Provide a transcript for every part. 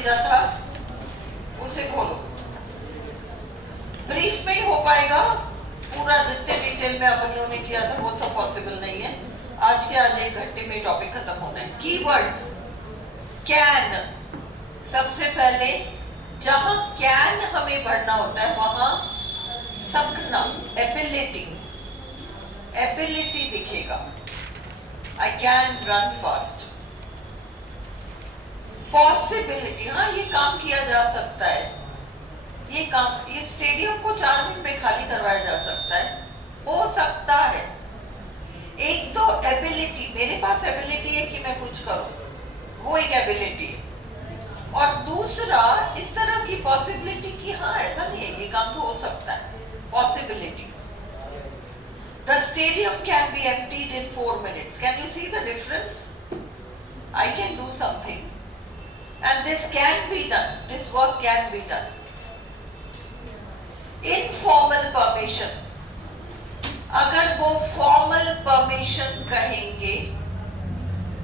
भेजा था उसे खोलो। ब्रीफ में ही हो पाएगा, पूरा जितने डिटेल में अपन लोगों ने किया था वो सब पॉसिबल नहीं है। आज के आज 1 घंटे में टॉपिक खत्म होना है। कीवर्ड्स कैन, सबसे पहले जहां कैन हमें भरना होता है वहां सकना, एबिलिटी दिखेगा। I can run fast. Possibility, हाँ ये काम किया जा सकता है, ये काम, ये स्टेडियम को 4 मिनट में खाली करवाया जा सकता है, हो सकता है। एक तो एबिलिटी, मेरे पास एबिलिटी है कि मैं कुछ करूं, वो एक एबिलिटी है। और दूसरा इस तरह की पॉसिबिलिटी कि हाँ ऐसा नहीं है, ये काम तो हो सकता है, possibility. The stadium can be emptied in 4 minutes. Can you see the difference? I can do something and this can be done, this work can be done. Informal permission, अगर वो formal permission कहेंगे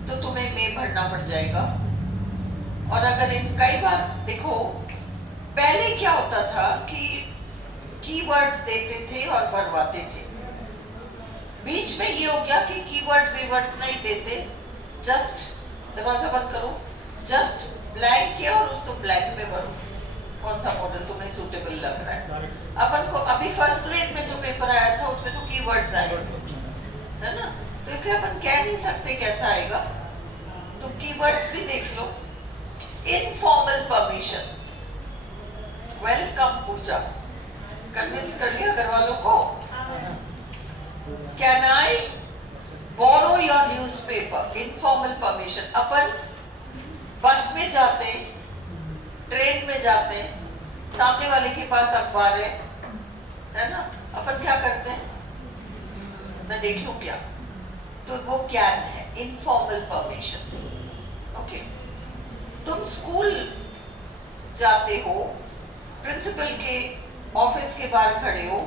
तो तुम्हें में भरना पड़ जाएगा। और अगर इन कई बार देखो, पहले क्या होता था कि कीवर्ड्स देते थे और भरवाते थे, बीच में ये हो गया कि कीवर्ड्स रीवर्ड्स नहीं देते, जस्ट दरवाजा बंद करो, जस्ट ब्लैंक किया और उसको ब्लैंक में भरो, कौन सा मॉडल तुम्हें सूटेबल लग रहा है। अपन को अभी फर्स्ट ग्रेड में जो पेपर आया था उसमें तो कीवर्ड्स आए है ना, तो इसलिए अपन कह नहीं सकते कैसा आएगा, तो कीवर्ड्स भी देख लो। Informal permission, welcome Pooja, convince कर लिया घर वालों को। Can I borrow your newspaper, informal permission. अपन बस में जाते, ट्रेन में जाते, सामने वाले के पास अखबार है ना, अपन क्या करते हैं, मैं देख लूं क्या, तो वो कैन है, इनफॉर्मल परमिशन। ओके, तुम स्कूल जाते हो, प्रिंसिपल के ऑफिस के बाहर खड़े हो,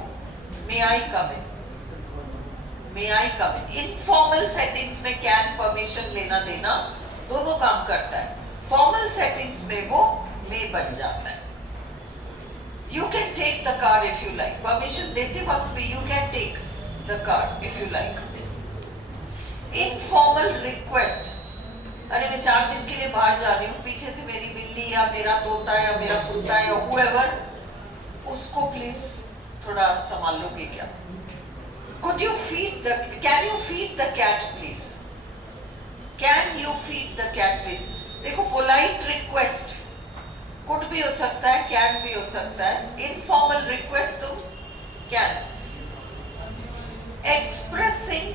मे आई कम इन, मे आई कम इन। इनफॉर्मल सेटिंग्स में कैन परमिशन लेना देना दोनों काम करता है, फॉर्मल सेटिंग्स में वो मे बन जाता है। You can take the car if you like, permission देते वक्त भी you can take the car if you like. Informal request, अरे मैं 4 दिन के लिए बाहर जा रही हूँ, पीछे से मेरी बिल्ली या मेरा तोता या मेरा कुत्ता या whoever, उसको प्लीज थोड़ा संभाल लोगे क्या? Could you feed the, can you feed the cat please? Can you feed the cat please? देखो polite request could भी हो सकता है, can भी हो सकता है, informal request तुम can। Expressing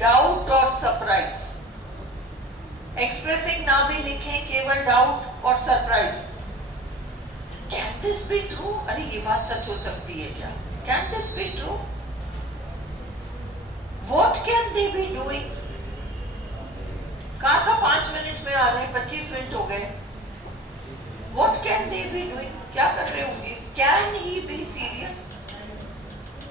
doubt or surprise, expressing ना भी लिखें, केवल डाउट और surprise. Can this be true, अरे ये बात सच हो सकती है क्या? Can this be true? What can they be doing? कहा था 5 मिनट में आ रहे, 25 मिनट हो गए। What can they be doing, क्या कर रहे होंगे? कैन ही बी सीरियस,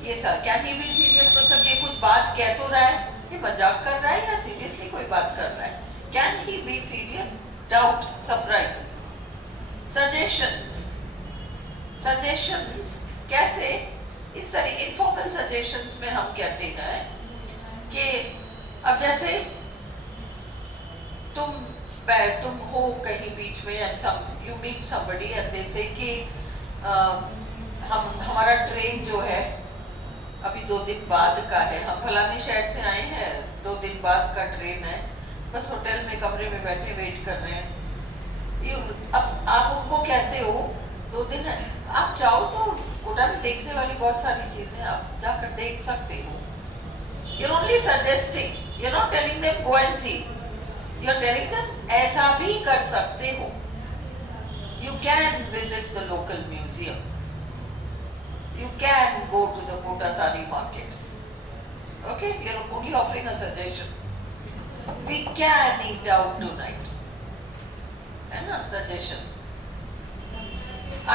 ये sir can he be serious मतलब ये कुछ बात कह तो रहा है, ये मजाक कर रहा है या सीरियसली कोई बात कर रहा है? Can he be serious? Doubt, surprise. Suggestions. Suggestions कैसे? इस तरह informal suggestions में हम कहते हैं कि अब जैसे तुम हो कहीं बीच में and you meet somebody and they say कि हमारा ट्रेन जो है अभी 2 दिन बाद का है, हम फलाने शहर से आए हैं, 2 दिन बाद का ट्रेन है, बस होटल में कमरे में बैठे वेट कर रहे हैं। अब आप उनको कहते हो 2 दिन है, आप चाहो तो कोटा में देखने वाली बहुत सारी चीजें आप जाकर देख सकते हो। You're only suggesting, you're not telling them go and see, you're telling them ऐसा भी कर सकते हो। You can visit the local museum, you can go to the Kota Sari market, okay, you're only offering a suggestion। We can eat out tonight, है ना, suggestion।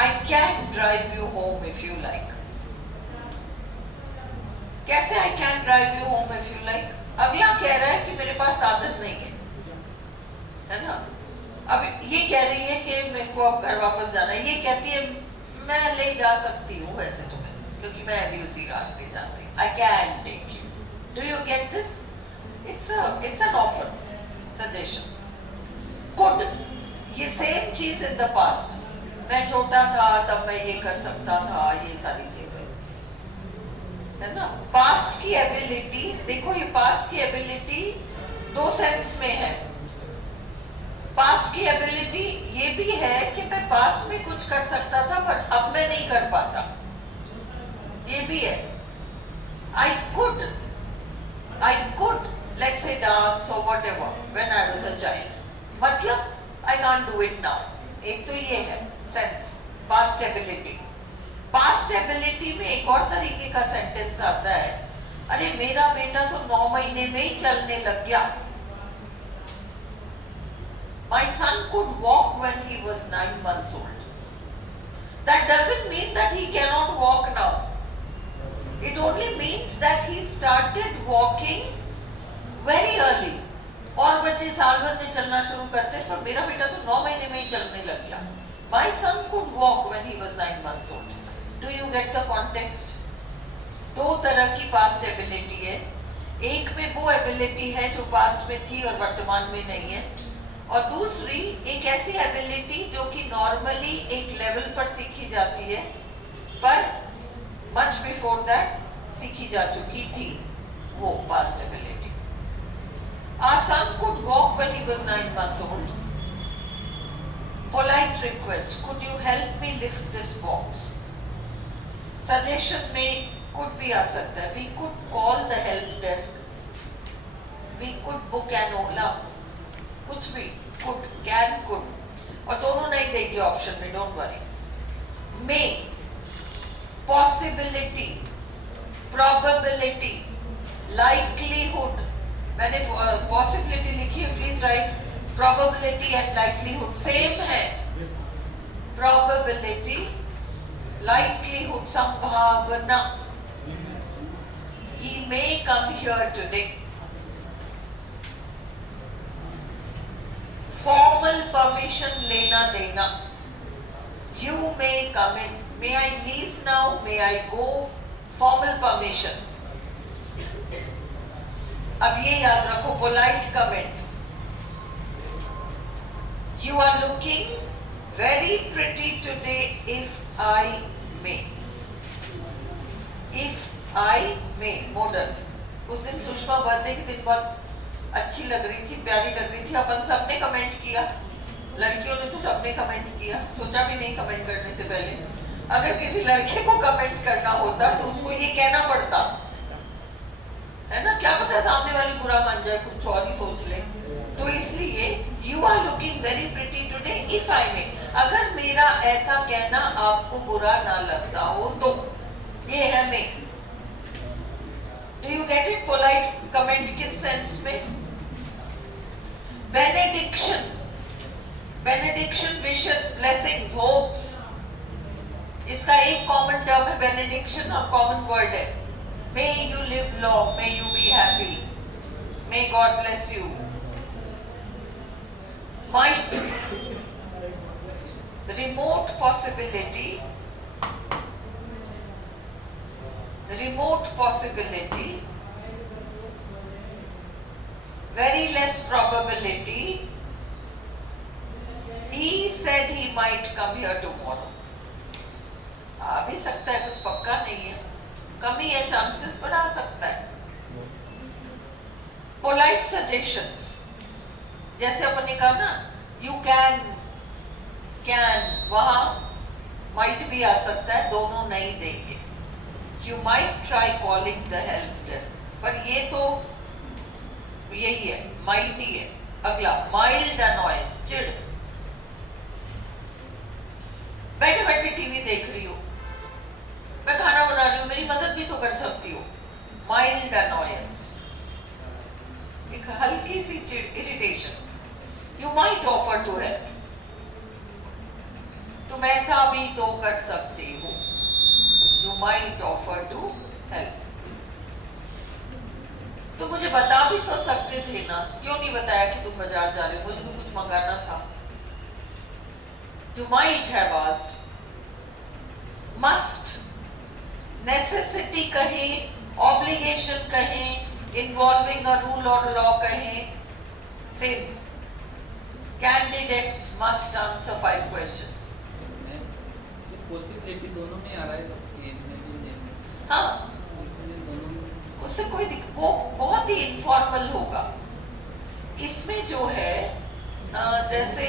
I can drive you home if you like। कैसे I can drive you home if you like? अगला कह रहा है कि मेरे पास साधन नहीं है ना, अब ये कह रही है कि मेरे को अब घर वापस जाना है, ये कहती है मैं ले जा सकती हूँ वैसे तुम्हें, क्योंकि मैं अभी उसी रास्ते जाती हूँ, I can take you. Do you get this? It's an offer, suggestion. Could, ये सेम चीज इन द पास्ट. मैं छोटा था तब मैं ये कर सकता था, ये सारी चीजें है ना. पास्ट की एबिलिटी देखो, ये पास्ट की एबिलिटी दो सेंस में है. पास्ट की एबिलिटी ये भी है कि मैं पास्ट में कुछ कर सकता था पर अब मैं नहीं कर पाता, ये भी है. I could let's say dance or whatever when I was a child, मतलब I can't do it now. एक तो ये है sense, past ability. Past ability में एक और तरीके का सेंटेंस आता है, अरे मेरा बेटा तो 9 महीने में ही चलने लग गया. My son could walk when he was 9 months old. That doesn't mean that he cannot walk now. It only means that he started walking very early. और बच्चे साल भर में चलना शुरू करते हैं, पर मेरा बेटा तो 9 महीने में ही चलने लग गया. My son could walk when he was 9 months old. Do you get the context? दो तरह की पास्ट एबिलिटी है. एक में वो एबिलिटी है जो पास्ट में थी और वर्तमान में नहीं है, और दूसरी एक ऐसी एबिलिटी जो कि नॉर्मली एक लेवल पर सीखी जाती है, पर मच बिफोर दैट सीखी जा चुकी थी, वो past ability. Our son could walk when he was 9 months old. Polite request, could you help me lift this box? Suggestion में could भी आ सकता है. We could call the help desk. We could book an Ola. कुछ भी, could, can, could. और दोनों नहीं देंगे ऑप्शन में, don't worry. May, possibility, probability, likelihood. मैंने पॉसिबिलिटी लिखी है, please right. Probability and likelihood same है. प्रोबेबिलिटी, लाइक्लीहुड, संभावना. He may come here today. Formal permission लेना देना. You may come in. May I leave now? May I go? Formal permission. अब ये याद रखो, polite comment. You are looking very pretty today if I may. If I may, model. उस दिन Sushma birthday के दिन बहुत अच्छी लग रही थी, प्यारी लग रही थी. अपन सबने कमेंट किया, लड़कियों ने तो सबने कमेंट किया, सोचा भी नहीं कमेंट करने से पहले. अगर किसी लड़के को कमेंट करना होता तो उसको ये कहना पड़ता है ना, क्या पता सामने वाली बुरा मान जाए, कुछ और ही सोच ले. तो इसलिए you are looking very pretty today if I may. अगर मेरा ऐसा कहना आपको बुरा ना लगता हो तो, ये है may. Do you get it? Polite comment किस सेंस में? Benediction, benediction, wishes, blessings, hopes. इसका एक कॉमन टर्म है बेनेडिक्शन और कॉमन वर्ड है. May you live long, may you be happy, may God bless you. Might, the remote possibility, very less probability. He said he might come here tomorrow. आ भी सकता है, कुछ पक्का नहीं है, कमी है, चांसेस बढ़ा सकता है. पोलाइट सजेशंस, जैसे अपन ने कहा ना, यू कैन, वहां माइट भी आ सकता है, दोनों नहीं देंगे. You might try calling the help desk, पर ये तो यही है, माइट ही है. अगला, माइल्ड अनॉयंस, चिड़. बैठे बैठे टीवी देख रही हो, मैं खाना बना रही हूँ, मेरी मदद भी तो कर सकती हो. माइल्ड अनॉयंस, एक हल्की सी चिड़, irritation. You might offer to help, तुम ऐसा भी तो कर सकते हो. You might offer to help. तो मुझे बता भी तो सकते थे ना, क्यों नहीं बताया कि तुम बाजार जा रहे हो, मुझे तो कुछ मंगाना था. you might have asked, must, necessity कहें, obligation कहें, involving a rule or law कहें, same. Candidates must answer 5 questions. Possibility दोनों में आ रहा है हाँ, उससे कोई वो बहुत ही इनफॉर्मल होगा। इसमें जो है जैसे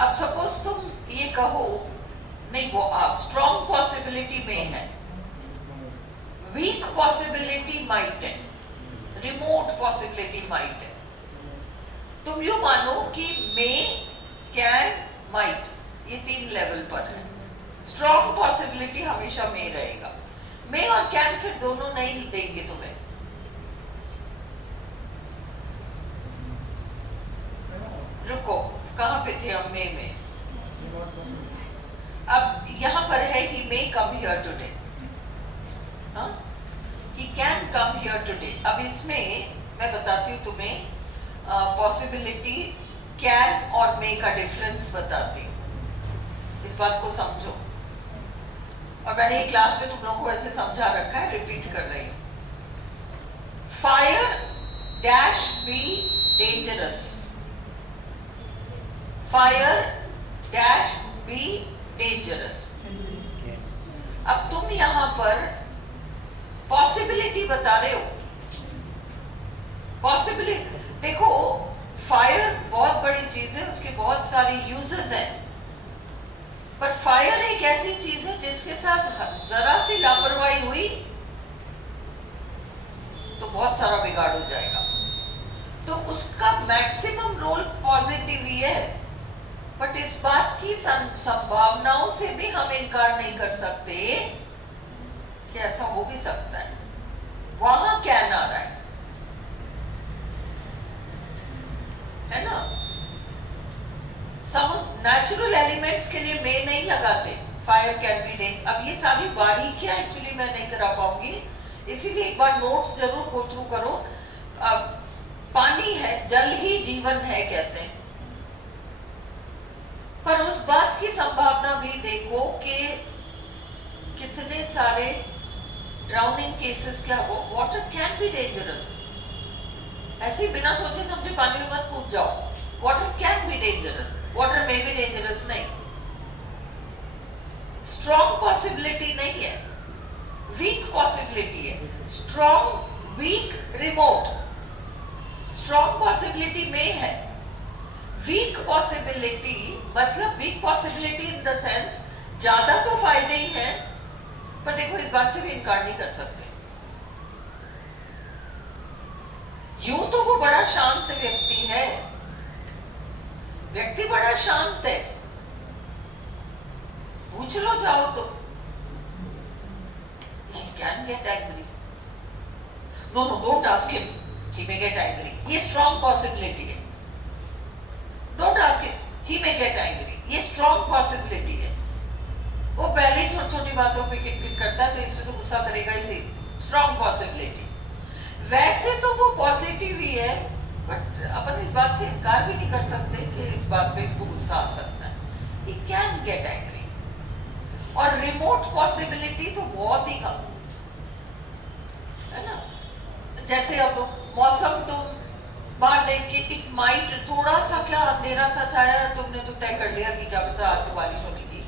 अब सपोज तुम ये कहो, नहीं वो आप स्ट्रॉन्ग पॉसिबिलिटी में है, वीक पॉसिबिलिटी माइट है, रिमोट पॉसिबिलिटी माइट है। तुम यो मानो कि मे, कैन, माइट, ये 3 लेवल पर है। स्ट्रॉन्ग पॉसिबिलिटी हमेशा में रहेगा, मे और कैन फिर दोनों नहीं देंगे तुम्हें। रुको, कहां पे थे हम? मे में अब यहां पर है कि may come here today, he can come here today. अब इसमें मैं बताती हूँ तुम्हें पॉसिबिलिटी कैन और मे का डिफरेंस बताती हूँ, इस बात को समझो। और मैंने ये क्लास में तुम लोगों को ऐसे समझा रखा है, रिपीट कर रही हूँ। Fire dash be dangerous, fire dash be dangerous. अब तुम यहां पर पॉसिबिलिटी बता रहे हो। पॉसिबिलिटी देखो, फायर बहुत बड़ी चीज है, उसके बहुत सारे यूजेस हैं, पर फायर एक ऐसी चीज है जिसके साथ जरा सी लापरवाही हुई तो बहुत सारा बिगाड़ हो जाएगा। तो उसका मैक्सिमम रोल पॉजिटिव ही है, बट इस बात की संभावनाओं से भी हम इनकार नहीं कर सकते कि ऐसा हो भी सकता है। वहां क्या ना रहा है ना? नेचुरल एलिमेंट्स के लिए मैं नहीं लगाते, फायर कैन बी डेंजरस। अब ये सारी बारीकियां एक्चुअली मैं नहीं करा पाऊंगी, इसीलिए एक बार नोट्स जरूर गो थ्रू करो। पानी है, जल ही जीवन है कहते हैं, पर उस बात की संभावना भी देखो कि कितने सारे ड्राउनिंग केसेस क्या हो। वाटर कैन बी डेंजरस, ऐसे बिना सोचे समझे पानी में मत कूद जाओ। Water can be dangerous, water में भी डेंजरस नहीं। स्ट्रॉन्ग पॉसिबिलिटी नहीं है, वीक पॉसिबिलिटी है। Strong, weak, remote. Strong possibility में है, वीक पॉसिबिलिटी मतलब weak possibility in the sense ज्यादा तो फायदे ही हैं, पर देखो इस बात से भी इनकार नहीं कर सकते। यूं तो वो बड़ा शांत व्यक्ति है, व्यक्ति बड़ा शांत है, पूछ लो चाहो तो। He can get angry. No, don't ask him. He may get angry. ये strong possibility है। Don't ask him. He may get angry. ये strong possibility है। वो पहले ही छोटी छोटी बातों पे किट करता है, तो इसमें तो गुस्सा करेगा ही सही। Strong possibility। वैसे तो वो पॉजिटिव ही है, बट अपन इस बात से इनकार भी नहीं कर सकते कि इस बात पे इसको गुस्सा आ सकता है। He can get angry। और रिमोट पॉसिबिलिटी तो बहुत ही कम है ना। जैसे अब मौसम तुम बाहर देख के इट माइट, थोड़ा सा क्या अंधेरा सा छाया है, तुमने तो तय कर लिया कि क्या पता आज तो बारिश होने की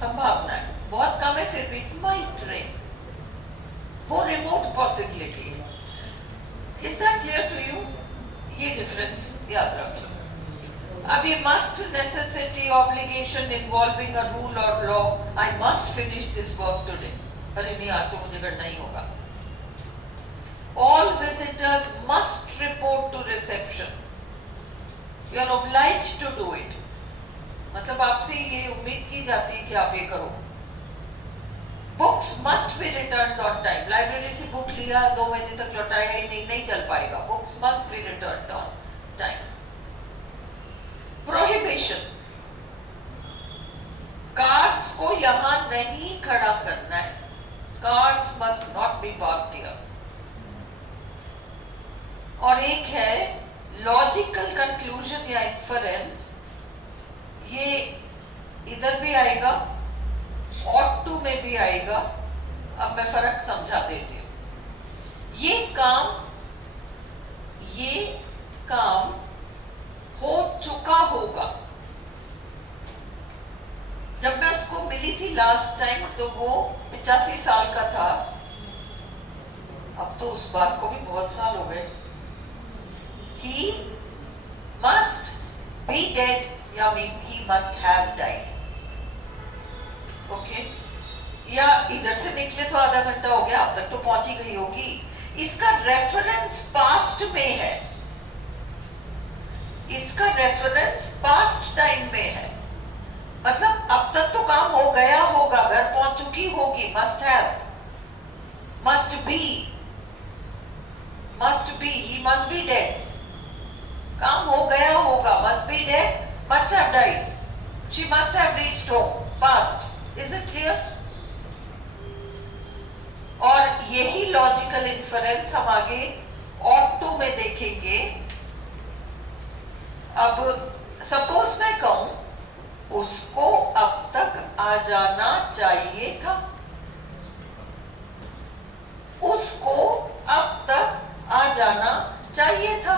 संभावना है, बहुत कम है, फिर भी इट माइट रेन। वो रिमोट पॉसिबिलिटी है। Is that clear to you? ये डिफरेंस याद रखो। अब ये must, necessity, obligation, involving a rule or law, I must finish this work today. अरे नहीं, आज तो मुझे करना ही होगा। All visitors must report to reception. You are obliged to do it. मतलब आपसे ये उम्मीद की जाती है कि आप ये करो। Books must be returned on time. Library से बुक लिया, 2 महीने तक लौटाया ही नहीं चल पाएगा। Books must be returned on time. Prohibition, cars को यहां नहीं खड़ा करना है। Cars must not be parked here. और एक है लॉजिकल कंक्लूजन या इन्फरेंस इधर भी आएगा, ought to में भी आएगा। अब मैं फर्क समझा देती हूँ। ये काम हो चुका होगा। जब मैं उसको मिली थी लास्ट टाइम तो वो 85 साल का था। अब तो उस बात को भी बहुत साल हो गए। He must be dead या he must have died। Okay, या इधर से निकले तो आधा घंटा हो गया, अब तक तो पहुंची गई होगी। इसका रेफरेंस पास्ट में है, इसका रेफरेंस पास्ट टाइम में है, मतलब अब तक तो काम हो गया होगा, घर पहुंच चुकी होगी। Must have, must B, he must be dead, काम हो गया होगा। Must be dead, must have died, she must have reached home, past. Is it clear? और यही लॉजिकल इन्फरेंस हम आगे ought to में देखेंगे। अब सपोज मैं कहूं उसको अब तक आ जाना चाहिए था, उसको अब तक आ जाना चाहिए था।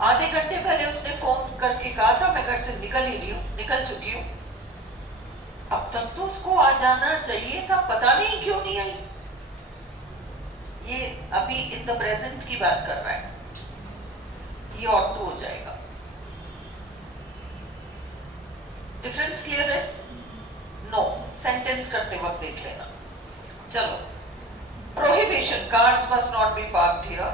आधे घंटे पहले उसने फोन करके कहा था मैं घर से निकल ही रही हूं, निकल चुकी हूं। अब तक तो उसको आ जाना चाहिए था, पता नहीं क्यों नहीं आई। ये अभी इन द प्रेजेंट की बात कर रहा है, ये ought to हो जाएगा। डिफरेंस क्लियर है? नो, सेंटेंस करते वक्त देख लेना। चलो, prohibition, cars must not be parked here.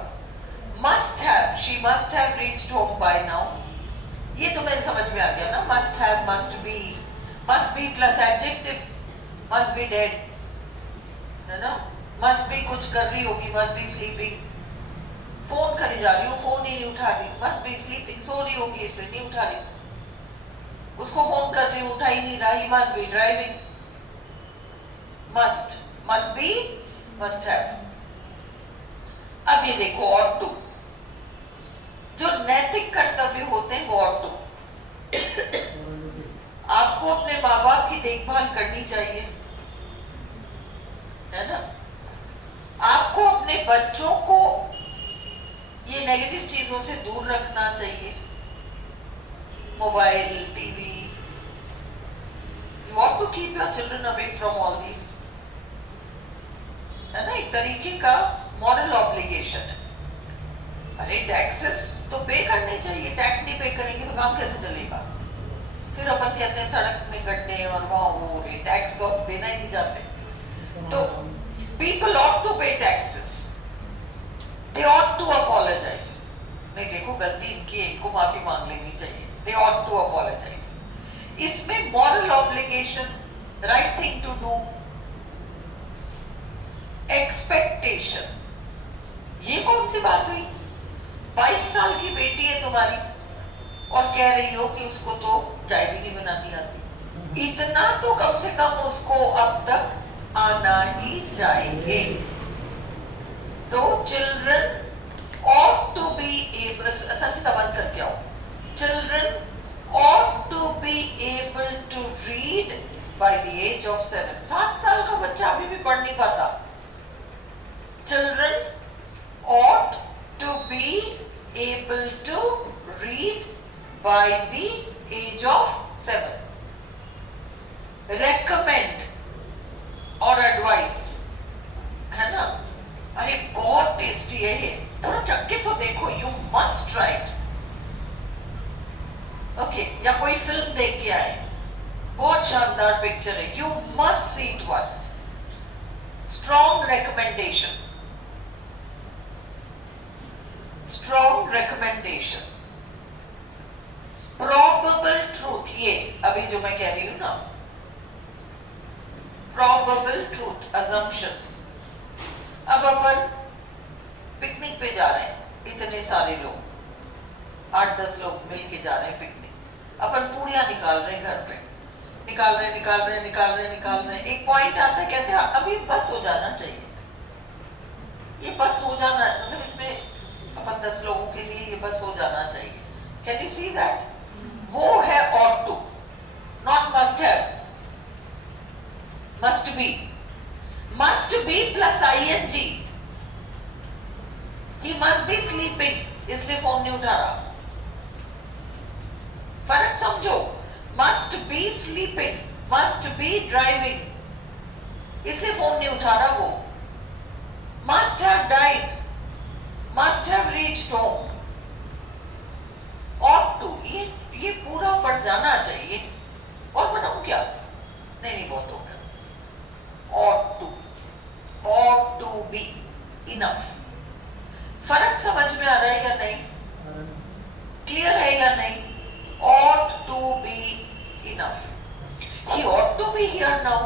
Must have, she must have reached home by now. ये तुम्हें समझ में आ गया ना? Must have, must be plus adjective, must be dead, है ना? मस्ट बी कुछ कर रही होगी, मस्ट बी स्लीपिंग। फोन करी जा रही हूँ, फोन ही नहीं उठा रही, मस्ट बी स्लीपिंग, सो रही होगी इसलिए नहीं उठा रही। उसको फोन कर रही हूँ, उठा ही नहीं रहा, he must be driving. Must be, must have. अब ये देखो ought to, जो नैतिक कर्तव्य होते हैं वो ought to। आपको अपने माँ बाप की देखभाल करनी चाहिए, है ना? आपको अपने बच्चों को ये नेगेटिव चीजों से दूर रखना चाहिए, mobile, TV. You ought to keep your children away from all these, है ना? एक तरीके का मॉरल ऑब्लिगेशन है। अरे टैक्सेस तो पे करने चाहिए, टैक्स नहीं पे करेंगे तो काम कैसे चलेगा? फिर अपन कहते हैं सड़क में गड्ढे और वहां वो रहे, टैक्स तो देना ही नहीं चाहते। तो people ought to pay taxes, they ought to apologize। नहीं देखो गलती इनकी, इनको माफी मांग लेनी चाहिए, they ought to apologize। इसमें moral obligation, right thing to do, expectation, ये कौन सी बात हुई? 22 साल की बेटी है तुम्हारी और कह रही हो कि उसको तो चाय भी नहीं बनानी आती। इतना तो कम से कम उसको अब तक आना ही चाहिए। तो children ought to be able, संचिता बंद करके आओ। Children ought to be able to read by the age of 7। 7 साल का बच्चा अभी भी पढ़ नहीं पाता। Children ought to be able to read by the age of 7। Recommend और एडवाइस, है ना? अरे बहुत टेस्टी है ये, थोड़ा चक्के तो देखो, यू मस्ट राइट। ओके, या कोई फिल्म देख के आए, बहुत शानदार पिक्चर है, you must see it once. Strong recommendation, strong recommendation. Probable truth, ये अभी जो मैं कह रही हूं ना, probable truth, assumption। अब अपन पिकनिक पे जा रहे हैं, इतने सारे लोग, 8-10 लोग मिलके जा रहे हैं पिकनिक। अपन पूड़ियां निकाल रहे हैं घर पे, निकाल रहे हैं। एक पॉइंट आता है, कहते हैं अभी बस हो जाना चाहिए, ये बस हो जाना, मतलब इसमें अपन 10 लोगों के लिए ये बस हो जाना चाहिए। Can you see that? वो है ought to, not must have। be plus ing, he must be sleeping, इसलिए फॉर्म नहीं उठा रहा। फर्क समझो, must be sleeping, must be driving, इसलिए फोन नहीं उठा रहा वो। must have died, must have reached home, ought to, ये पूरा पढ़ जाना चाहिए। और बनाऊं क्या? नहीं बहुत हो गया। ought to be enough। फर्क समझ में आ रहा है या नहीं? क्लियर है या नहीं? ought to be enough, he ought to be here now।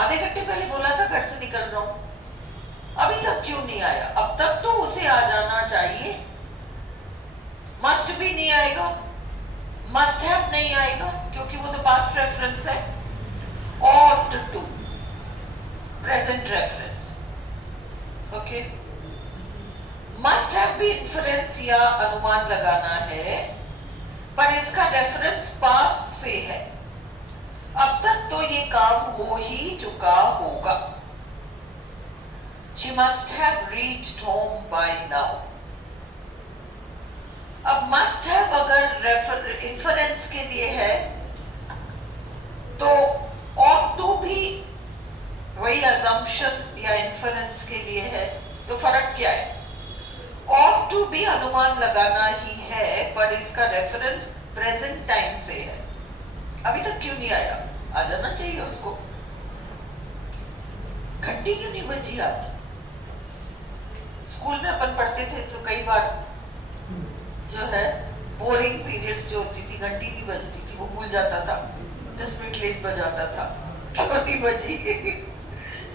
आधे घंटे पहले बोला था घर से निकल रहा हूं, अभी तक क्यों नहीं आया? अब तक तो उसे आ जाना चाहिए। मस्ट भी नहीं आएगा, मस्ट हैव नहीं आएगा, क्योंकि वो तो पास्ट रेफरेंस है। ought to, present reference. Okay, must have भी इन्फरेंस या अनुमान लगाना है, पर इसका रेफरेंस पास्ट से है। अब तक तो ये काम हो ही चुका होगा। She must have reached home by now। अब must have अगर इंफरेंस के लिए है तो ought to भी वही assumption या इंफरेंस के लिए है, तो फर्क क्या है? ought to भी अनुमान लगाना ही है, पर इसका रेफरेंस प्रेजेंट टाइम से है। अभी तक क्यों नहीं आया? आ जाना चाहिए उसको। घंटी क्यों नहीं बजी आज? स्कूल में अपन पढ़ते थे तो कई बार जो है बोरिंग पीरियड्स जो होती थी, घंटी नहीं बजती थी, वो भूल जाता था, 10 मिनट लेट बजाता था। क्यों नहीं बजी?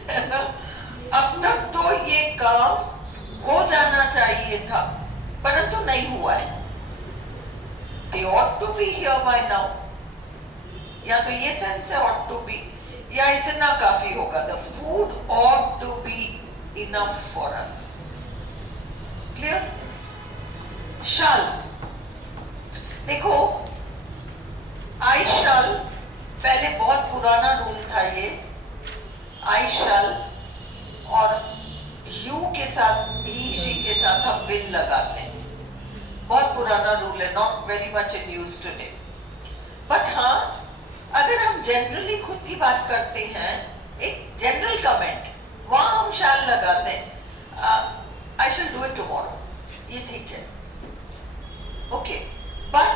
है ना? अब तक तो ये काम हो जाना चाहिए था, परंतु नहीं हुआ है। They ought to be here by now। या तो ये सेंस है ought to be, या इतना काफी होगा। The food ought to be enough for us। Clear? shall, देखो I shall पहले बहुत पुराना रूल था ये। I shall और you के साथ, he she के साथ हम will लगाते हैं। बहुत पुराना रूल है, not very much in use today। But हाँ, अगर हम जनरली खुद की बात करते हैं, एक जनरल कमेंट, वहां हम शैल लगाते हैं। आई शैल डू इट टुमारो, ये ठीक है, ओके। बट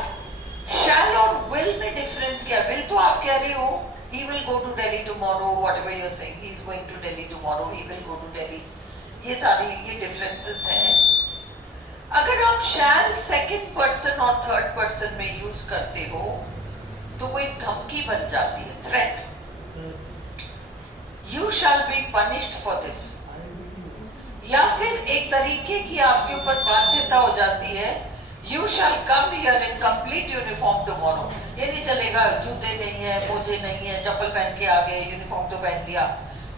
शैल और विल में डिफरेंस क्या? विल तो आप कह रहे हो he will go to Delhi tomorrow, whatever you're saying, he is going to Delhi tomorrow, he will go to Delhi, ये सारी ये डिफरेंसेस हैं। अगर आप शैल सेकंड पर्सन और थर्ड पर्सन में यूज करते हो तो वो एक धमकी बन जाती है, threat. You shall be punished for this। या फिर एक तरीके की आपके ऊपर बाध्यता हो जाती है, You shall come here in complete uniform tomorrow। ये नहीं चलेगा, जूते नहीं है, मोजे नहीं है, चप्पल पहन के आ गए, यूनिफॉर्म तो पहन लिया।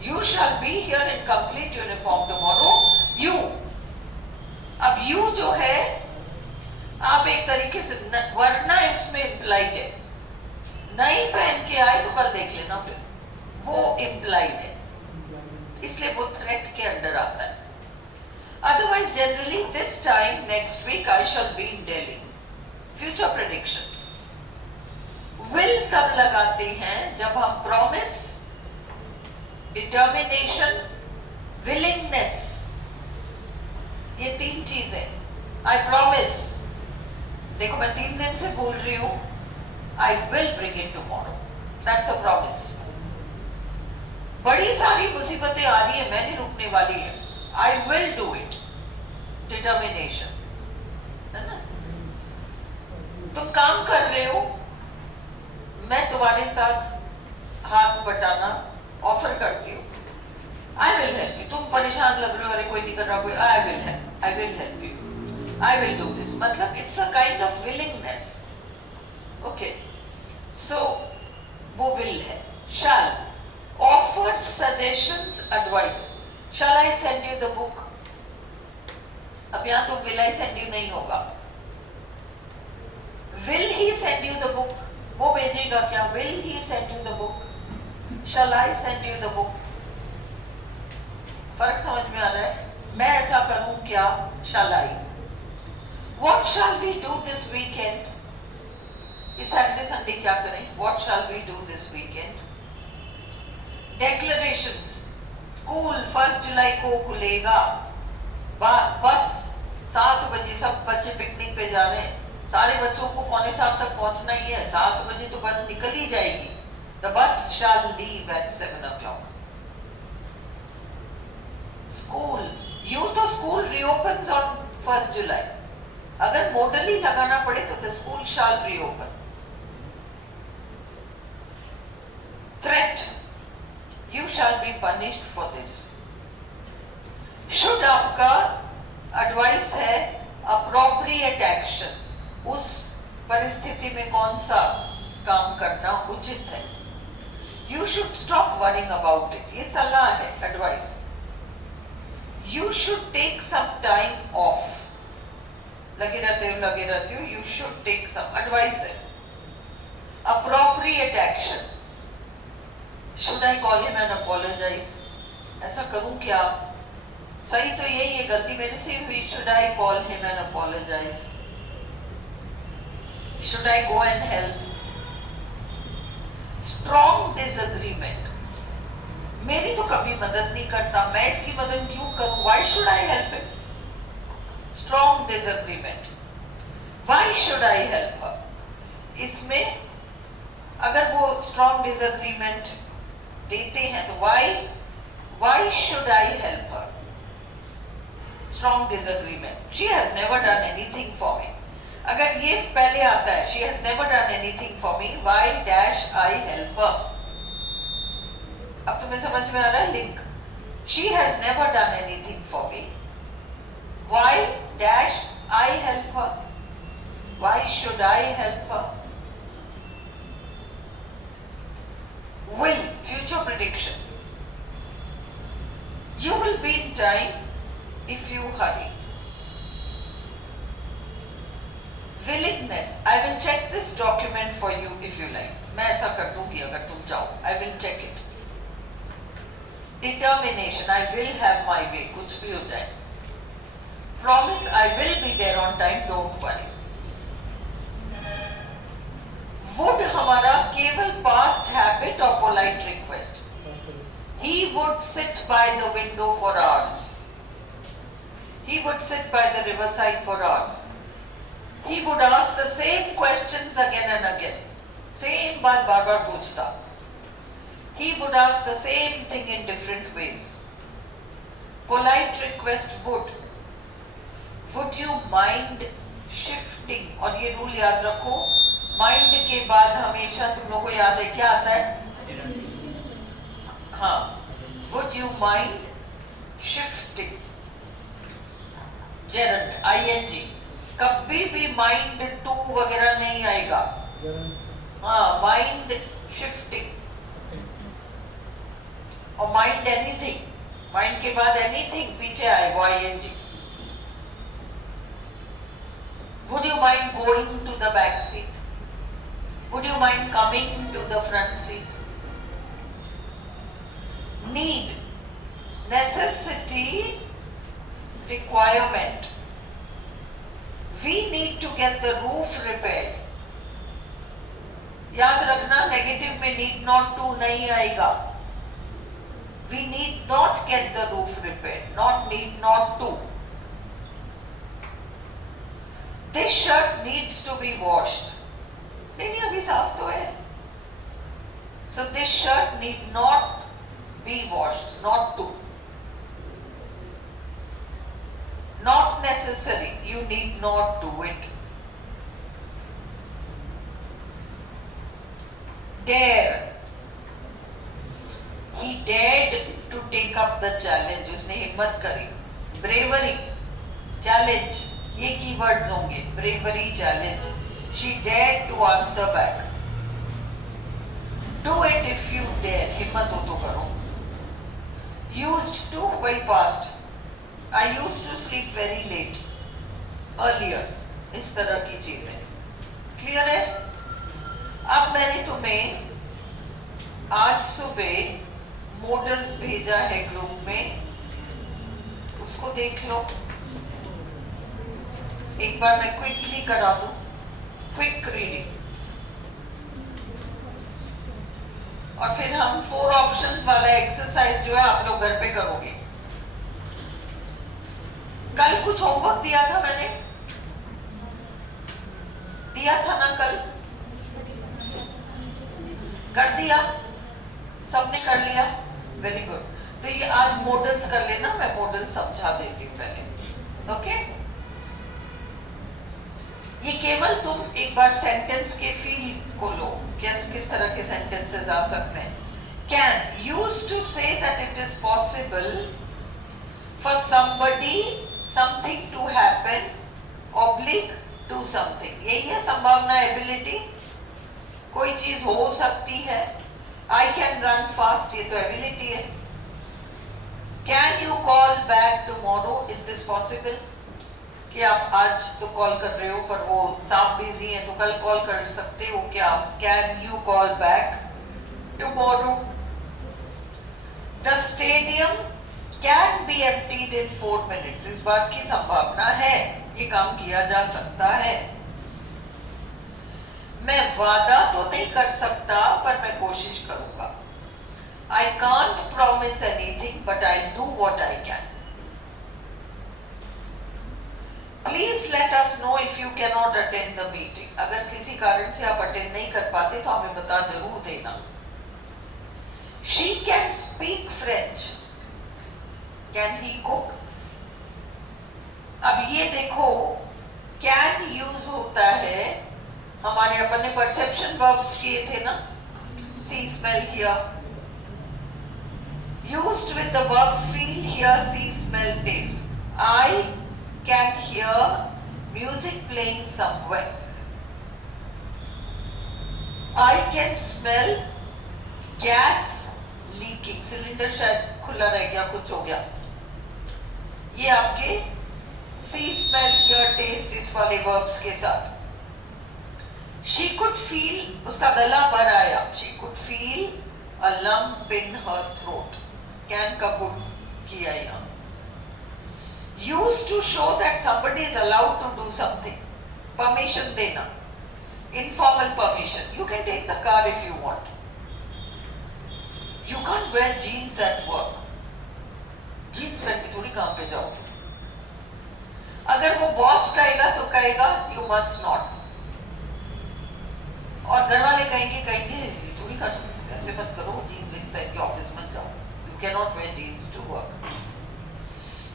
You shall be here in complete uniform tomorrow। You, अब you जो है आप एक तरीके से वरना इसमें इम्प्लाइड है, नहीं पहन के आए तो कल देख लेना, फिर वो इम्प्लाइड है, इसलिए वो थ्रेट के अंडर आता है। Otherwise, generally, this time next week I shall be in Delhi। Future prediction। Will तब लगाते हैं जब हम promise, determination, willingness, ये तीन चीजें। I promise, देखो मैं 3 दिन से बोल रही हूँ, I will bring it tomorrow। That's a promise। बड़ी सारी मुसीबतें आ रही है, मैं नहीं रुकने वाली है, I will do it। Determination, है ना? तुम काम कर रहे हो, मैं तुम्हारे साथ हाथ बटाना ऑफर करती हूँ, I will help you। तुम परेशान लग रहे हो, अरे कोई नहीं कर रहा, कोई, I will help you, I will do this। मतलब it's a kind of willingness। Okay, so वो will है। Shall, offered suggestions, advice। Shall I send you the book? अब यहाँ तो will I send you नहीं होगा, will he send you the book? वो भेजेगा क्या? Will he send you the book? Shall I send you the book? फर्क समझ में आ रहा है? मैं ऐसा करूं क्या? Shall I? What shall we do this weekend? इस सैटरडे संडे क्या करें? What shall we do this weekend? Declarations. School 1 जुलाई को खुलेगा. बस 7 बजे सब बच्चे पिकनिक पे जा रहे हैं. सारे बच्चों को 6:45 तक पहुंचना ही है. 7 बजे तो बस निकल ही जाएगी. The bus shall leave at 7 o'clock. School. यूं तो स्कूल reopens on 1 July. अगर मॉडली लगाना पड़े तो the school shall reopen. Threat. You shall be punished for this. Should आपका एडवाइस है appropriate action. उस परिस्थिति में कौन सा काम करना उचित है. You should stop worrying about it. ये सलाह है, advice. You should take some time off. लगे रहते हो. You should take some. Advice है. Appropriate action. Should I call him and apologize? ऐसा करूं क्या? सही तो यही है, गलती मेरे से हुई. Should I call him and apologize? Should I go and help? Strong disagreement. मेरी तो कभी मदद नहीं करता, मैं इसकी मदद क्यों करूं? Why should I help him? Strong disagreement. Why should I help her? इसमें अगर वो strong disagreement देते हैं तो why should I help her? Strong disagreement. She has never done anything for me. अगर ये पहले आता है, she has never done anything for me, why dash I help her? अब तुम्हें समझ में आ रहा है link? She has never done anything for me, why dash I help her? Why should I help her? Will, future prediction. You will be in time if you hurry. Willingness. I will check this document for you if you like. मैं ऐसा कर दूंगी अगर तुम चाहो. I will check it. Determination. I will have my way. कुछ भी हो जाए. Promise. I will be there on time. Don't worry. Would हमारा केवल past habit or polite request. He would sit by the window for hours. He would sit by the riverside for hours. He would ask the same questions again and again. Same बात बार-बार पूछता. He would ask the same thing in different ways. Polite request would. Would you mind shifting? और ये rule याद रखो. Mind के बाद हमेशा तुम लोगों को याद है क्या आता है? हाँ. Would you mind shifting? Gerund, ing. कभी भी माइंड टू वगैरह नहीं आएगा. हाँ, माइंड शिफ्टिंग और माइंड एनीथिंग. माइंड के बाद एनीथिंग पीछे आएगा ing. Would you mind going to the back seat? Would you mind coming to the front seat? Need, necessity, requirement. We need to get the roof repaired. याद रखना, negative में need not to नहीं आएगा. We need not get the roof repaired, not need not to. This shirt needs to be washed. नहीं अभी साफ तो है. So this shirt need not be washed, not to. Not necessary, you need not do it. Dare. He dared to take up the challenge. उसने हिम्मत करी. Bravery, challenge. ये keywords होंगे. Bravery, challenge. She dared to answer back. Do it if you dare. हिम्मत हो तो करो. Used to, वही past. I used to sleep very late earlier. इस तरह की चीजें. क्लियर है? अब मैंने तुम्हें आज सुबह मॉडल्स भेजा है ग्रुप में, उसको देख लो एक बार, मैं क्विकली करा दूं, क्विक रीडिंग, और फिर हम 4 ऑप्शंस वाला एक्सरसाइज जो है आप लोग घर पे करोगे। कल कुछ होमवर्क दिया था मैंने, दिया था ना कल, कर दिया, सबने कर लिया, वेरी गुड। तो ये आज मॉडल्स कर लेना, मैं मॉडल समझा देती हूँ पहले, ओके। ये केवल तुम एक बार सेंटेंस के फील को लो, किस तरह के सेंटेंसेस आ सकते हैं। Can used to say that it is possible for somebody something to happen oblique to something, यही है संभावना, एबिलिटी, कोई चीज हो सकती है। आई कैन रन फास्ट, ये तो एबिलिटी है। Can you call back tomorrow, is this possible, कि आप आज तो कॉल कर रहे हो पर वो साफ बिजी है, तो कल कॉल कर सकते हो क्या? Can you call back tomorrow? The stadium can be emptied in 4 minutes, इस बात की संभावना है, ये काम किया जा सकता है। मैं वादा तो नहीं कर सकता पर मैं कोशिश करूंगा। I can't promise anything but I'll do what I can. Please let us know if you cannot attend the meeting. अगर किसी कारण से आप अटेंड नहीं कर पाते तो हमें बता जरूर देना। She can speak French. Can he cook? अब ये देखो, can यूज होता है, हमारे अपन ने परसेप्शन वर्ब्स किए थे ना, see, smell, hear, used with the verbs feel, hear, see, smell, taste. I can hear music playing somewhere. I can smell gas leaking. Cylinder शायद खुला रह गया, कुछ हो गया। ये आपके see, smell, hear, taste इस वाले verbs के साथ। She could feel, उसका गला भर आया, she could feel a lump in her throat. Can का put किया यहाँ। Used to show that somebody is allowed to do something. Permission देना, informal permission. You can take the car if you want. You can't wear jeans at work. Jeans पहन के थोड़ी काम पे जाओगे। अगर वो बॉस कहेगा तो कहेगा you must not. और घर वाले कहेंगे थोड़ी कर सकते, ऐसे मत करो, जीन्स पहन के ऑफिस मत जाओ। You cannot wear jeans to work.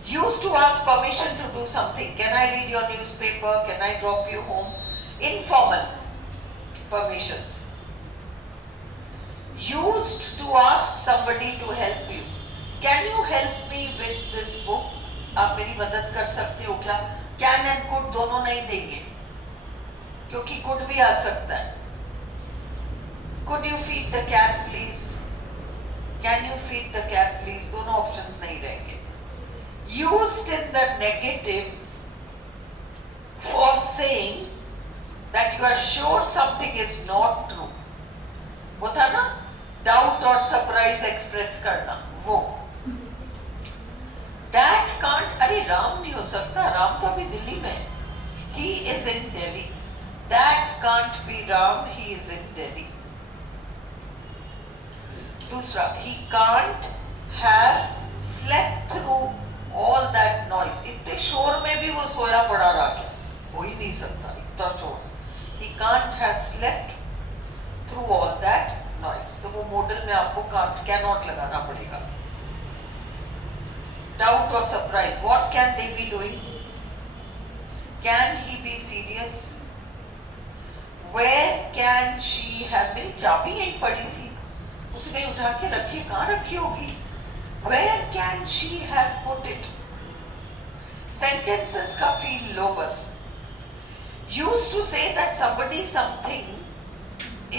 Used to ask permission to do something. Can I read your newspaper? Can I drop you home? Informal permissions. Used to ask somebody to help you. Can you help me with this book? आप मेरी मदद कर सकते हो क्या? Can and could दोनों नहीं देंगे, क्योंकि could भी आ सकता है। Could you feed the cat please? Can you feed the cat please? दोनों ऑप्शंस नहीं रहेंगे। Used in the negative for saying that you are sure something is not true. वो था ना, डाउट और सरप्राइज एक्सप्रेस करना, वो। That can't, अरे राम नहीं हो सकता, राम तो अभी दिल्ली में है। He is in Delhi. That can't be Ram, he is in Delhi. दूसरा, he can't have slept through all that noise. इतने शोर में भी वो सोया पड़ा रहा, क्या हो ही नहीं सकता इतना शोर। He can't have slept through all that noise. तो वो मॉडल में आपको can't, cannot लगाना पड़ेगा। Doubt or surprise, what can they be doing? Can he be serious? Where can she have, मेरी चाबी यहीं पड़ी थी, उसने उठा के रखी, कहाँ रखी होगी? Where can she have put it? Sentences का feel लो बस। Used to say that somebody something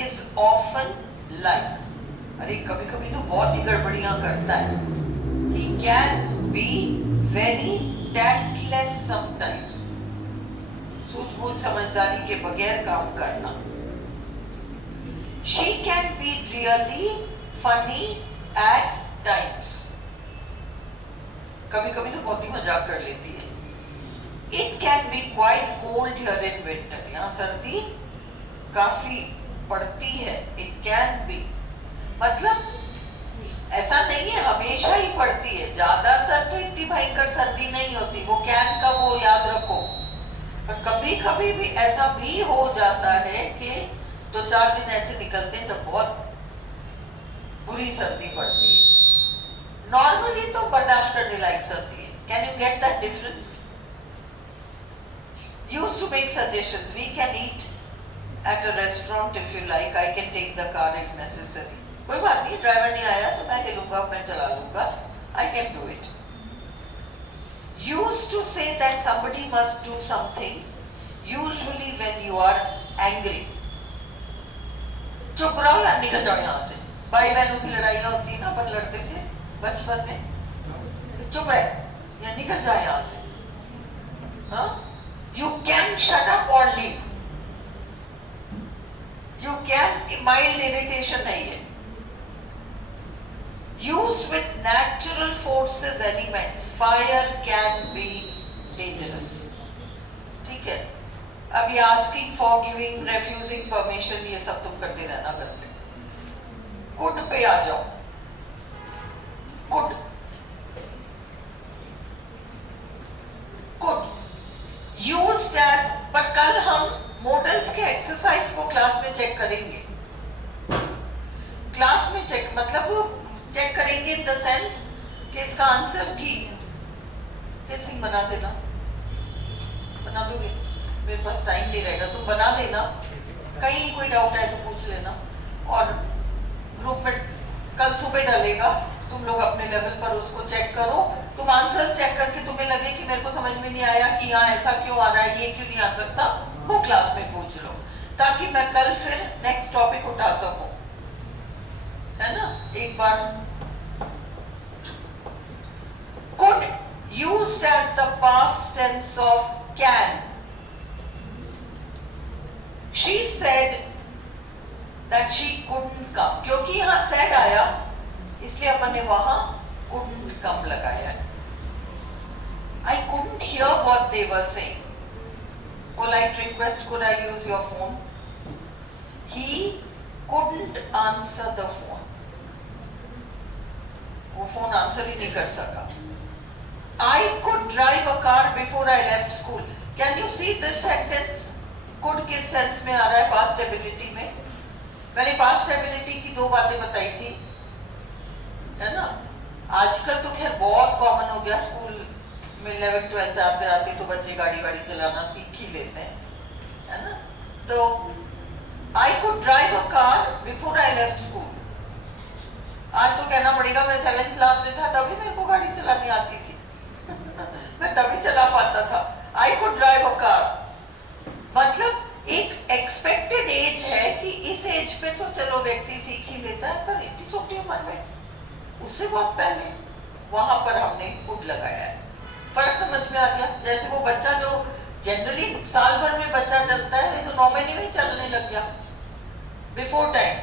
is often like, अरे कभी कभी तो बहुत ही गड़बड़ियां करता है। He can be very tactless sometimes. सूझबूझ समझदारी के बगैर काम करना। She can be really funny at times. कभी कभी तो बहुत ही मजाक कर लेती है. It can be quite cold here in winter. यहाँ सर्दी काफी पड़ती है. It can be मतलब ऐसा नहीं है हमेशा ही पड़ती है. ज्यादातर तो इतनी भयंकर सर्दी नहीं होती. वो कैन का वो याद रखो. पर कभी कभी भी ऐसा भी हो जाता है कि 2-4 दिन ऐसे निकलते हैं जब बहुत बुरी सर्दी पड़ती है. नॉर्मली तो बर्दाश्त करने लायक सर्दी है. Can you get that difference? Used to make suggestions. We can eat at a restaurant if you like. I can take the car if necessary. कोई बात नहीं, ड्राइवर नहीं आया तो मैं ले लूंगा, मैं चला लूंगा. I can do it. Used to say that somebody must do something. Usually when you are angry. चुप रहो या निकल जाओ यहाँ से. भाई बहनों की लड़ाइयाँ होती ना, अपन लड़ते थे बचपन में. चुप है या निकल जाए यहाँ से. हाँ? You can shut up or leave. You can, mild irritation नहीं है. Used with natural forces elements, fire can be dangerous. ठीक है. अब ये asking, forgiving, refusing permission, ये सब तुम करते रहना घर पे. Could पे आ जाओ. Could. Could. Used as, पर कल हम मॉडल्स के एक्सरसाइज को क्लास में चेक करेंगे. क्लास में चेक मतलब चेक करेंगे इन द सेंस कि इसका आंसर की तेज सिंह बना देना. बना दोगे? मेरे पास टाइम नहीं रहेगा, तुम बना देना. कहीं कोई डाउट है तो पूछ लेना. और ग्रुप में कल सुबह डालेगा, तुम लोग अपने लेवल पर उसको चेक करो. तुम आंसर्स चेक करके तुम्हें लगे कि मेरे को समझ में नहीं आया कि यहाँ ऐसा क्यों आ रहा है, ये क्यों नहीं आ सकता, वो क्लास में पूछ लो ताकि मैं कल फिर नेक्स्ट टॉपिक उठा सकूं. है ना? एक बार could used as the past tense of can. She said that she couldn't come. क्योंकि यहाँ said आया इसलिए अपन ने वहां couldn't come लगाया. I couldn't hear what they were saying. Polite request, could I use your phone? He couldn't answer the phone. वो phone answer ही नहीं कर सका. I could drive a car before I left school. Can you see this sentence? Could किस sense में आ रहा है? Past ability में. मैंने past ability की 2 बातें बताई थी, है ना? आजकल तो खैर बहुत कॉमन हो गया. स्कूल में 11th-12th आते आते तो बच्चे गाड़ी चलाना सीख ही लेते हैं, है ना? तो I could drive a car before I left school. आज तो कहना पड़ेगा मैं 7th क्लास में था तभी मेरे को गाड़ी चलानी आती थी. मैं तभी चला पाता था. I could drive a car. मतलब एक एक्सपेक्टेड एज है कि इस एज पे तो चलो व्यक्ति सीख ही लेता है, पर इतनी छोटी उम्र में उससे बहुत पहले वहां पर हमने could लगाया है. फर्क समझ में आ गया? जैसे वो बच्चा जो जनरली साल भर में बच्चा चलता है तो 9 महीने में ही चलने लग गया. Before time.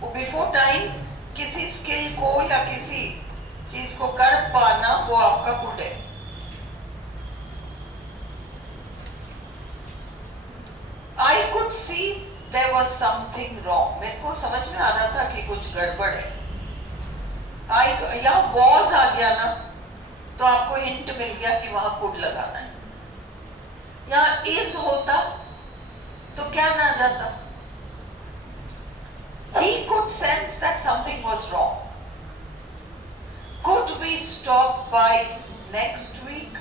वो बिफोर टाइम किसी स्किल को या किसी चीज को कर पाना वो आपका गुड है. I could see there was something wrong. मेरे को समझ में आ रहा था कि कुछ गड़बड़ है. यहाँ was आ गया ना तो आपको हिंट मिल गया कि वहां could लगाना है. यहाँ is होता तो क्या ना जाता? He could sense that something was wrong. Could we stop by next week?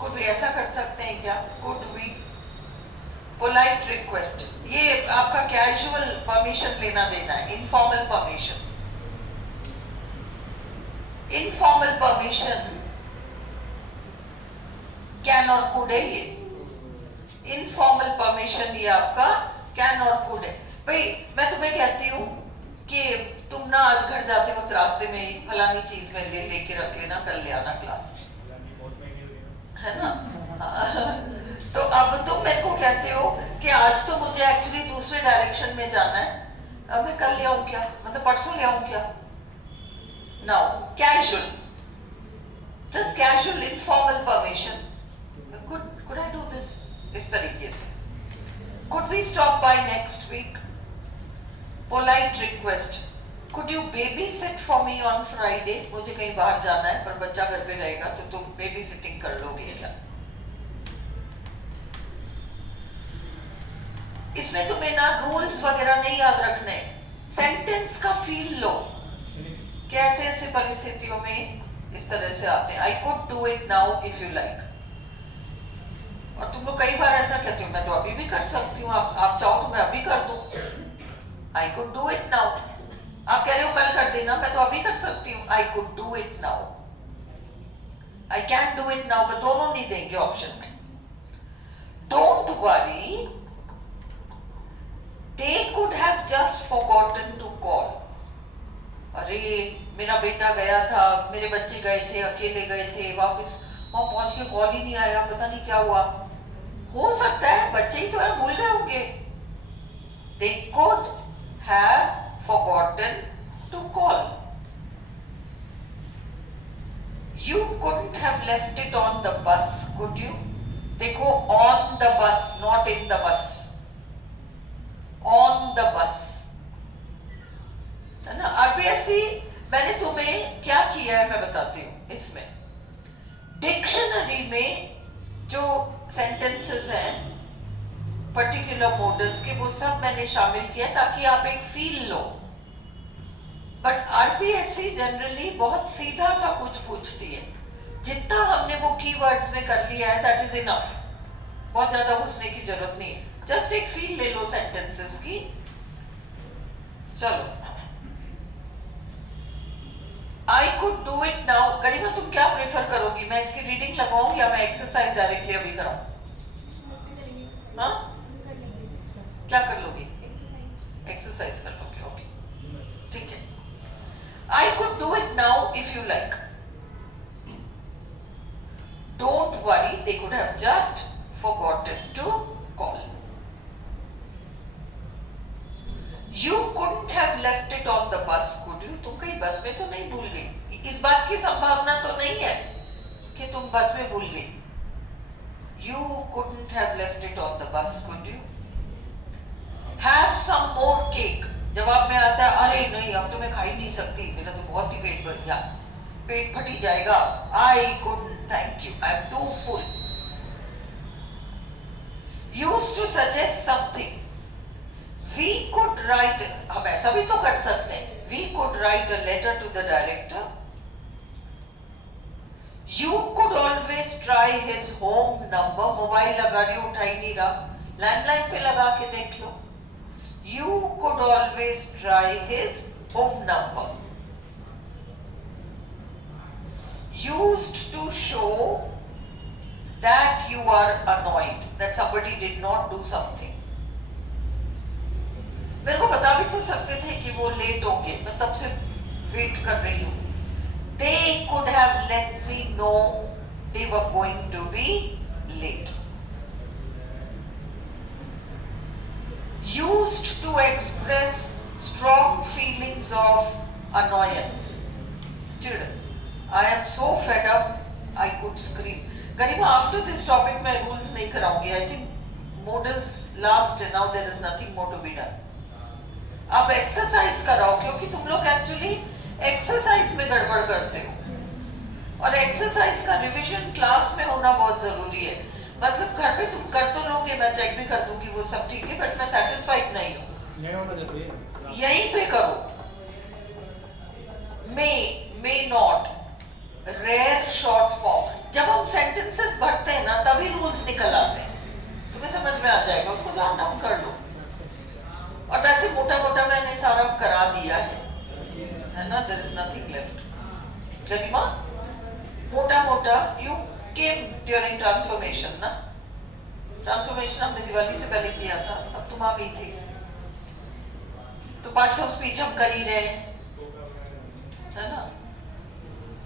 Could we ऐसा कर सकते हैं क्या? Could we? Polite request. ये आपका casual permission लेना देना है. Informal permission. Informal permission can और could है ये. Informal permission ये आपका can और could है. भाई मैं तुम्हें कहती हूँ कि तुम ना आज घर जाते वक्त रास्ते में फलानी चीज में लेके रख लेना, कल ले आना क्लास, है ना? तो अब तुम मेरे को कहते हो कि आज तो मुझे एक्चुअली दूसरे डायरेक्शन में जाना है, अब मैं कल ले आऊं क्या, मतलब परसों ले आऊं क्या? Now casual, just casual informal permission, could I do this, इस तरीके से. Could we stop by next week? Polite request. Could you babysit for me on Friday? मुझे कहीं बाहर जाना है पर बच्चा घर पे रहेगा तो तुम बेबी सिटिंग कर लोगे क्या? इसमें तुम्हें ना रूल्स वगैरह नहीं याद रखने, सेंटेंस का फील लो, कैसे ऐसे परिस्थितियों में इस तरह से आते हैं. आई could do it now if you like. और तुम लोग कई बार ऐसा कहते हो, मैं तो अभी भी कर सकती हूँ, आप चाहो तो मैं अभी कर दूं. आई कुड डू इट नाउ. आप कह रहे हो कल कर देना, मैं तो अभी कर सकती हूँ. आई could do it now, I can do it now, मैं दोनों नहीं देंगे ऑप्शन में. Don't worry, they could have just forgotten to call. अरे मेरा बेटा गया था, मेरे बच्चे गए थे, अकेले गए थे, वापस वहां पहुंच के कॉल ही नहीं आया, पता नहीं क्या हुआ. हो सकता है बच्चे ही तो है, भूल गए होंगे. They could have forgotten to call. You couldn't have left it on the bus, could you? देखो on the bus, not in the bus. On the bus, है ना. आरपीएससी मैंने तुम्हें क्या किया है मैं बताती हूँ. इसमें डिक्शनरी में जो सेंटेंसेस हैं पर्टिकुलर मॉडल्स के, वो सब मैंने शामिल किया ताकि आप एक feel low. But RPSC generally बहुत सीधा सा कुछ पूछती है. जितना हमने वो कीवर्ड्स में कर लिया है दैट इज इनफ. बहुत ज्यादा घुसने की जरूरत नहीं है. जस्ट एक फील ले लो सेंटेंसेस की. चलो, I could do it now. Garima तुम क्या प्रेफर करोगी, मैं इसकी रीडिंग लगाऊं या मैं एक्सरसाइज डायरेक्टली अभी कराऊं? हाँ, क्या कर लोगी? एक्सरसाइज कर लोगे. ओके, ठीक है. आई could do it now if you like. Don't worry, they could have just forgotten to call. You couldn't have left it on the bus, could you? तुम कहीं बस में तो नहीं भूल गई? इस बात की संभावना तो नहीं है कि तुम बस में भूल गई. You couldn't have left it on the bus, could you? Have some more cake. जवाब में आता है अरे नहीं अब तो मैं खा ही नहीं सकती, मेरा तो बहुत ही पेट भर गया, पेट फट ही जाएगा. I couldn't, thank you, I'm too full. Used to suggest something. We could write, हम ऐसा भी तो कर सकते हैं. We could write a letter to the director. You could always try his home number. Mobile लगा रही हो, उठा ही नहीं रहा, लैंडलाइन पे लगा के देख लो. You could always try his home number. Used to show that you are annoyed that somebody did not do something. मेरे को बता भी तो सकते थे कि वो लेट हो गए, मैं तब से वेट कर रही हूँ. They could have let me know they were going to be late. Used to express strong feelings of annoyance. I am so fed up, I could scream. Garima, after this topic मैं rules नहीं कराऊंगी. I think models last and now there is nothing more to be done. अब exercise कराओ क्योंकि तुम लोग actually exercise में गड़बड़ करते हो. और एक्सरसाइज का रिवीजन क्लास में होना बहुत जरूरी है. मतलब घर पे तुम कर तो लोगे, मैं चेक भी कर दूंगी, वो सब ठीक है, बट मैं सेटिस्फाइड नहीं हूँ. यहीं पे करो. May not, rare short form. जब हम सेंटेंसेस भरते हैं ना तभी रूल्स निकल आते हैं. तुम्हें समझ में आ जाएगा, उसको जॉट डाउन कर लो. और वैसे मोटा मोटा मैंने सारा करा दिया है ना. There is nothing left. Garima, मोटा मोटा यू केम ड्यूरिंग ट्रांसफॉर्मेशन ना. ट्रांसफॉर्मेशन हमने दिवाली से पहले किया था, तब तुम आ गई थी. तो पार्ट्स ऑफ स्पीच हम कर ही रहे हैं, है ना.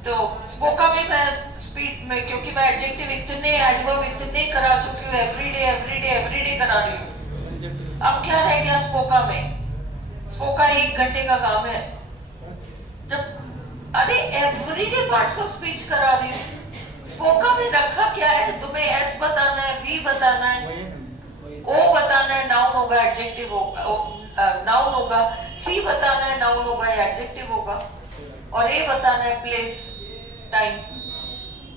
तो स्पोका में मैं स्पीड में, क्योंकि मैं एडजेक्टिव इतने, एडवर्ब इतने करा चुकी हूँ, एवरीडे करा रही हूँ. अब क्या रह गया स्पोका में? स्पोका 1 घंटे का काम है। जब अरे एवरीडे पार्ट्स ऑफ स्पीच करा रही हूँ, स्पोका में रखा क्या है, तुम्हें एस बताना है, वी बताना है, ओ बताना है, नाउन होगा, एडजेक्टिव होगा, नाउन होगा, सी बताना है, नाउन होगा या एडजेक्टिव होगा, और ए बताना है प्लेस टाइम।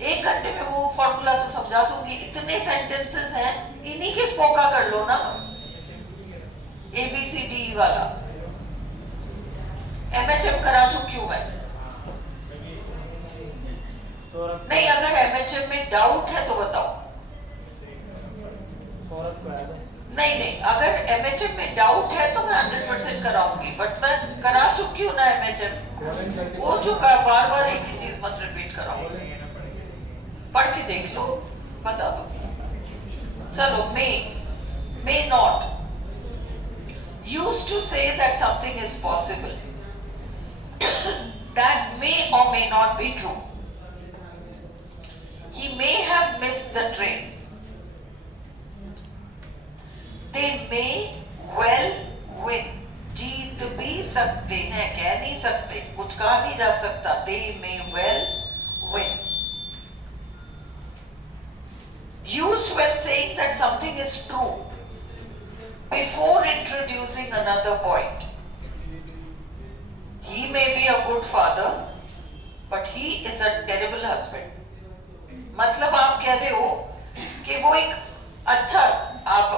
1 घंटे में वो फॉर्मूला तो समझा दूंगी। इतने सेंटेंसेस हैं, इन्हीं के स्पोका कर लो ना, ABCD वाला। MHM करा चुकी हूं मैं। नहीं, अगर MHM में डाउट है तो बताओ। नहीं नहीं, अगर MHM में डाउट है तो मैं 100% कराऊंगी, बट मैं करा चुकी हूँ ना MHM, हो चुका है। बार बार एक ही चीज मत रिपीट कराओ, पढ़ के देख लो, बता दो। चलो, may not used to say that something is possible that may or may not be true. He may have missed the train. They may well win. जीत भी सकते हैं, कह नहीं सकते, कुछ कहा नहीं जा सकता। They may well win. Used when saying that something is true before introducing another point. He may be a good father, but he is a terrible husband. मतलब आप कह रहे हो कि वो एक अच्छा, आप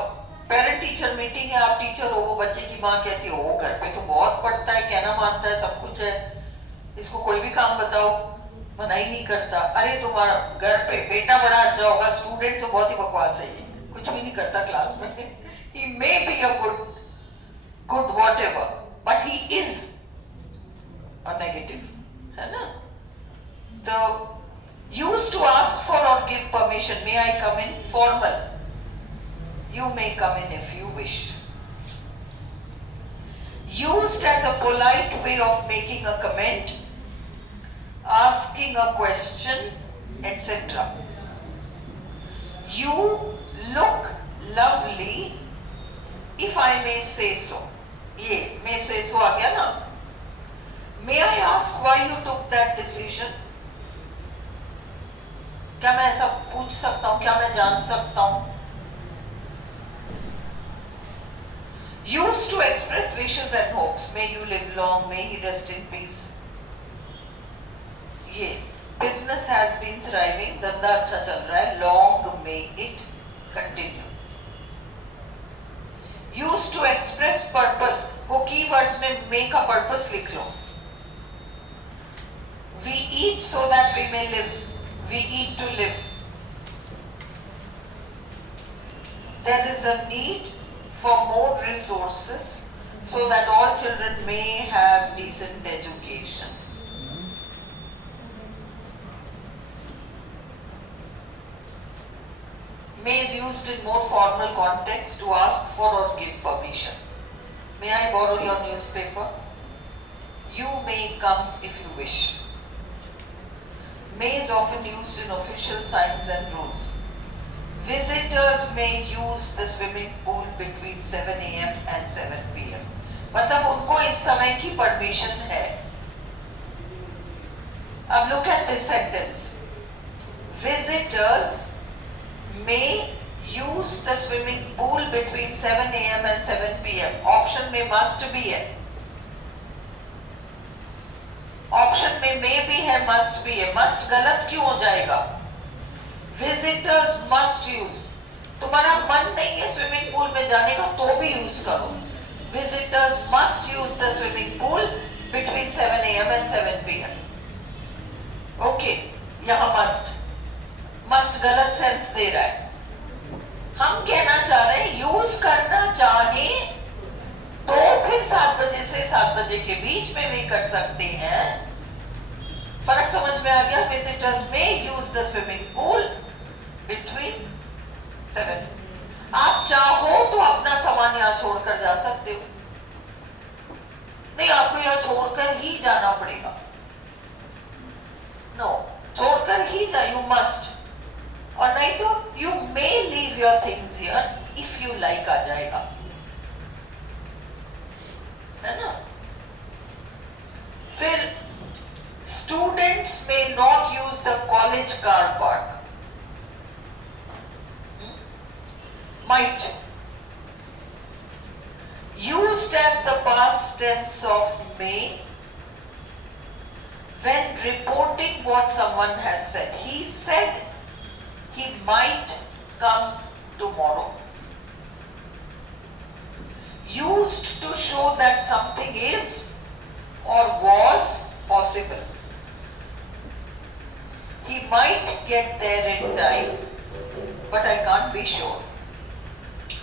पेरेंट टीचर मीटिंग है, आप टीचर हो, वो बच्चे की माँ कहती हो, वो घर पे तो बहुत पढ़ता है, कहना मानता है, सब कुछ है, इसको कोई भी काम बताओ मना ही नहीं करता। अरे तुम्हारा घर पे बेटा बड़ा अच्छा होगा, स्टूडेंट तो बहुत ही बकवास है, ये कुछ भी नहीं करता क्लास में। He may be a good whatever, but he is a negative, है ना? तो used to ask for or give permission. May I come in? Formal. You may come in if you wish. Used as a polite way of making a comment, asking a question, etc. You look lovely, if I may say so. ये may say so आ गया ना? May I ask why you took that decision? क्या मैं ऐसा पूछ सकता हूँ, क्या मैं जान सकता हूँ? Used to express wishes and hopes. May you live long, may he rest in peace. ये business has been thriving, धंधा अच्छा चल रहा है, long may it continue. Used to express purpose. वो keywords में may का purpose लिख लो. We eat so that we may live. We eat to live. There is a need for more resources so that all children may have decent education. May is used in more formal context to ask for or give permission. May I borrow your newspaper? You may come if you wish. May is often used in official signs and rules. Visitors may use the swimming pool between 7 a.m. and 7 p.m. मतलब उनको इस समय की permission है। अब look at this sentence. Visitors may use the swimming pool between 7 a.m. and 7 p.m. Option में must भी है, ऑप्शन में मे भी है, मस्ट भी है। मस्ट गलत क्यों हो जाएगा? Visitors must use. तुम्हारा मन नहीं है स्विमिंग पूल में जाने का तो भी यूज करो। Visitors must use the swimming pool between 7 a.m. and 7 p.m. Okay, यहां मस्ट गलत सेंस दे रहा है। हम कहना चाह रहे हैं यूज करना चाहे तो फिर 7 बजे से 7 बजे के बीच में भी कर सकते हैं। फर्क समझ में आ गया? विजिटर्स में use the swimming pool between 7। आप चाहो तो अपना सामान यहाँ छोड़कर जा सकते हो, नहीं आपको यहाँ छोड़कर ही जाना पड़ेगा। नो, छोड़कर ही जा, यू मस्ट। और नहीं तो you may leave your things here if you like आ जाएगा, है ना? students may not use the college car park. Might. Used as the past tense of may when reporting what someone has said. He said he might come tomorrow. Used to show that something is or was possible. He might get there in time, but I can't be sure.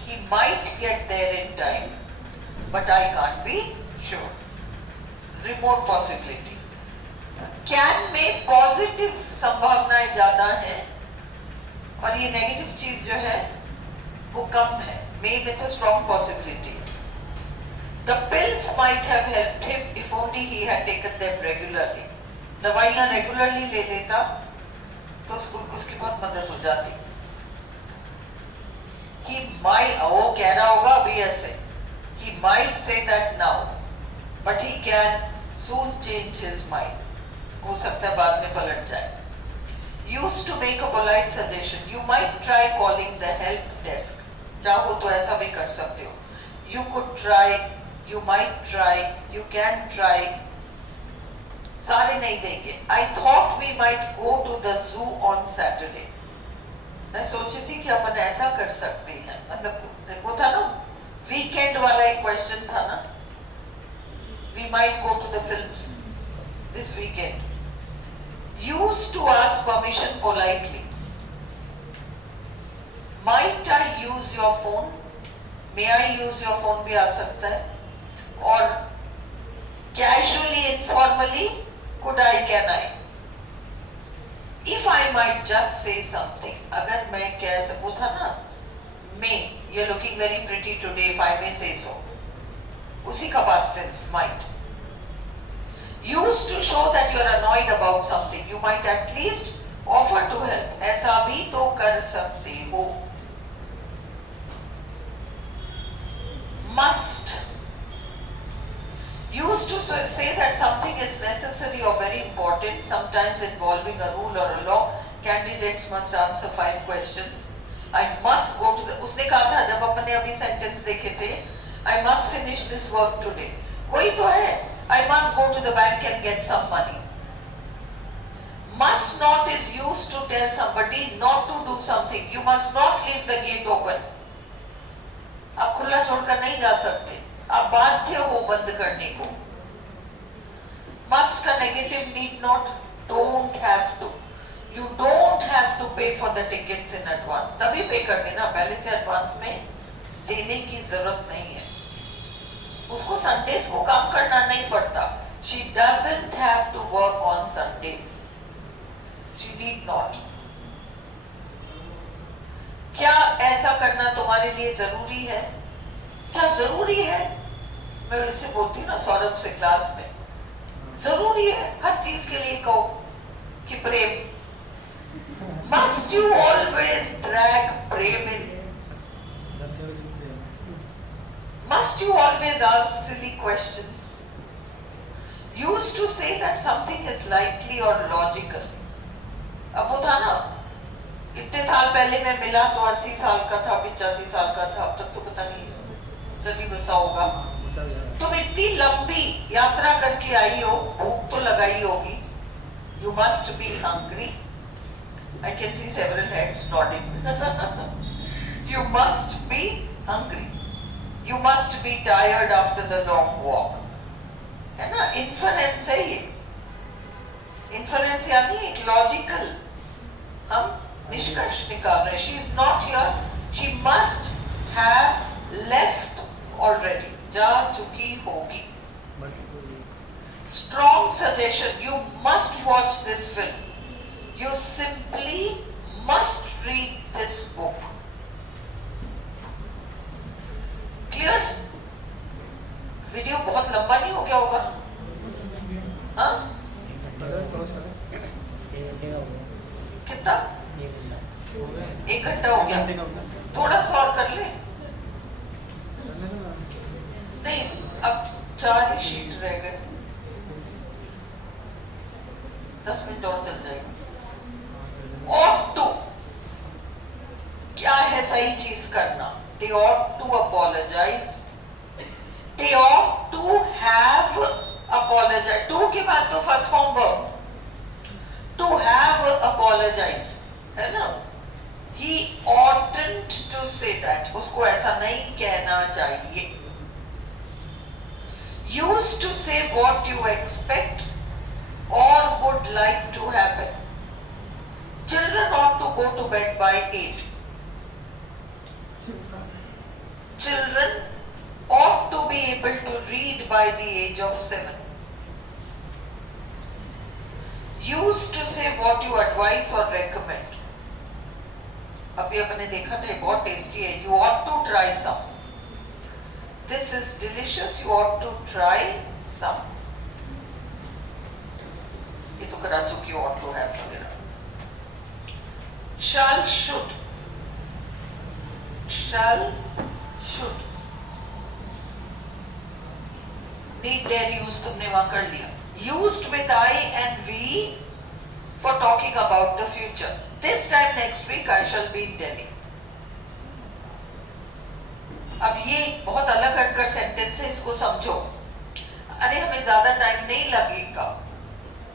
He might get there in time, but I can't be sure. Remote possibility. Can में positive संभावनाएं ज्यादा है और ये negative चीज जो है वो कम है. May with a strong possibility. The pills might have helped him if only he had taken them regularly. दवाइयां रेगुलरली ले लेता तो उसकी बहुत मदद हो जाती. He might, वो कह रहा होगा अभी ऐसे. He might say that now, but he can soon change his mind. हो सकता है बाद में पलट जाए. Used to make a polite suggestion. You might try calling the help desk. चाहो तो ऐसा भी कर सकते हो. You could try, you might try, you can try. सारे नहीं देंगे. I thought we might go to the zoo on Saturday. मैं सोची थी कि अपन ऐसा कर सकते हैं. मतलब वो था ना वीकेंड वाला एक क्वेश्चन था ना. We might go to the films this weekend. Used to ask permission politely. Might I use your phone? May I use your phone भी आ सकता है. और casually, informally, could I, can I? If I might just say something, अगर मैं कह सकूँ था ना, may, you're looking very pretty today, if I may say so. उसी का past tense, might. Used to show that you're annoyed about something. You might at least offer to help. ऐसा भी तो कर सकते हो. Must. Used to say that something is necessary or very important, sometimes involving a rule or a law. Candidates must answer 5 questions. I must go to the. उसने कहा था जब अपने अभी सेंटेंस देखे थे, I must finish this work today. कोई तो है. I must go to the bank and get some money. Must not is used to tell somebody not to do something. You must not leave the gate open. आप खुला छोड़कर नहीं जा सकते. आप बाध्य हो बंद करने को. Must का negative need not, don't have to. You don't have to pay for the tickets in advance. तभी पे कर देना, पहले से एडवांस में देने की जरूरत नहीं है. उसको संडेज को काम करना नहीं पड़ता. She doesn't have to work on Sundays. She need not. क्या ऐसा करना तुम्हारे लिए जरूरी है? क्या जरूरी है? मैं इससे बोलती हूँ ना सौरभ से क्लास में. जरूरी है हर चीज के लिए कहो कि प्रेम. Must you always drag Prem in? Must you always ask silly questions? Used to say that something is likely or logical. अब वो था ना, इतने साल पहले मैं मिला तो 80 साल का था, 85 साल का था. अब तक तो पता नहीं चली बसा होगा. तुम इतनी लंबी यात्रा करके आई हो, भूख तो लगाई होगी. You must be hungry. I can see several heads nodding. You must be hungry. You must be tired after the long walk. है ना? Inference है ये. Inference यानी एक logical. हम निष्कर्ष निकाल रहे. She is not here. She must have left already. जा चुकी होगी. Strong suggestion. You must watch this film. You simply must read this book. Clear? Video बहुत लंबा नहीं हो गया होगा? हाँ? कितना? 1 घंटा हो गया. थोड़ा सा और कर ले. नहीं, अब 4 ही शीट रह गए. 10 मिनट और चल जाएगा। ought to क्या है सही चीज करना? they ought to apologize, they ought to have apologized। to के बाद तो first form verb, to have apologized है ना। he oughtn't to say that, उसको ऐसा नहीं कहना चाहिए। used to say what you expect or would like to happen। children ought to go to bed by 8। children ought to be able to read by the age of 7। used to say what you advise or recommend। अभी अपने देखा था बहुत tasty है। you ought to try some, this is delicious, you ought to try some। ये तो करा चुकी ought to have वगैरह। shall should, shall should, need dare use तुमने वहां कर लिया। used with I and we for talking about the future। this time next week I shall be in Delhi। अब ये बहुत अलग हटकर सेंटेंस है, इसको समझो। अरे हमें ज्यादा टाइम नहीं लगेगा,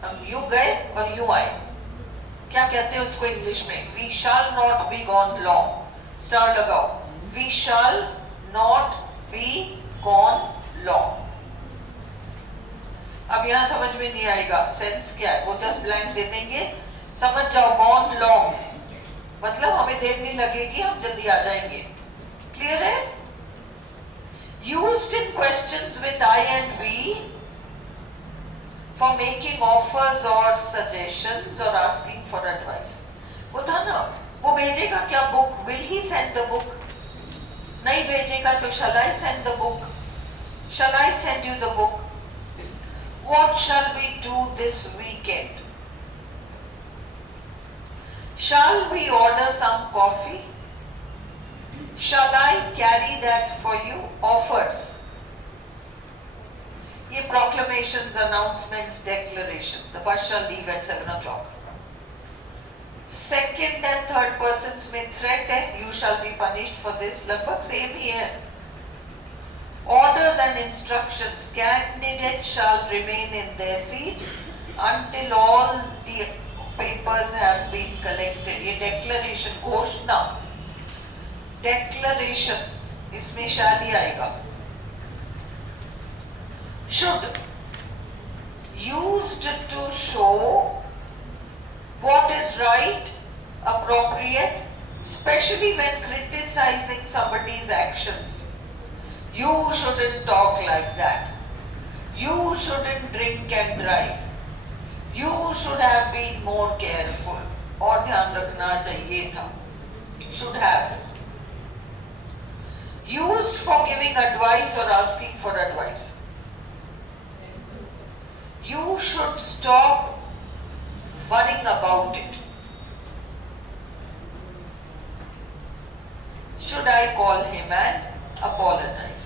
हम यूं गए और यूं आए। क्या कहते हैं उसको इंग्लिश में? we shall not be gone long। Star लगाओ, we shall not be gone long। अब यहां समझ में नहीं आएगा सेंस क्या है, वो जस्ट ब्लैंक दे देंगे, समझ जाओ। gone long मतलब हमें देर नहीं लगेगी, हम जल्दी आ जाएंगे। क्लियर है? used in questions with I and we for making offers or suggestions or asking for advice। वो था ना, वो भेजेगा क्या book? will he send the book? नहीं भेजेगा तो shall I send the book? shall I send you the book? what shall we do this weekend? shall we order some coffee? shall I carry that for you? offers, ये proclamations, announcements, declarations। the bus shall leave at 7 o'clock। second and third persons में threat है, you shall be punished for this, लगभग same ही है। orders and instructions, candidates shall remain in their seats until all the papers have been collected। ये declaration, घोषणा, declaration, इसमें shall ही आएगा। should, used to show what is right, appropriate, especially when criticizing somebody's actions। you shouldn't talk like that, you shouldn't drink and drive, you should have been more careful, और ध्यान रखना चाहिए था। should have, used for giving advice or asking for advice। you should stop worrying about it। should I call him and apologize?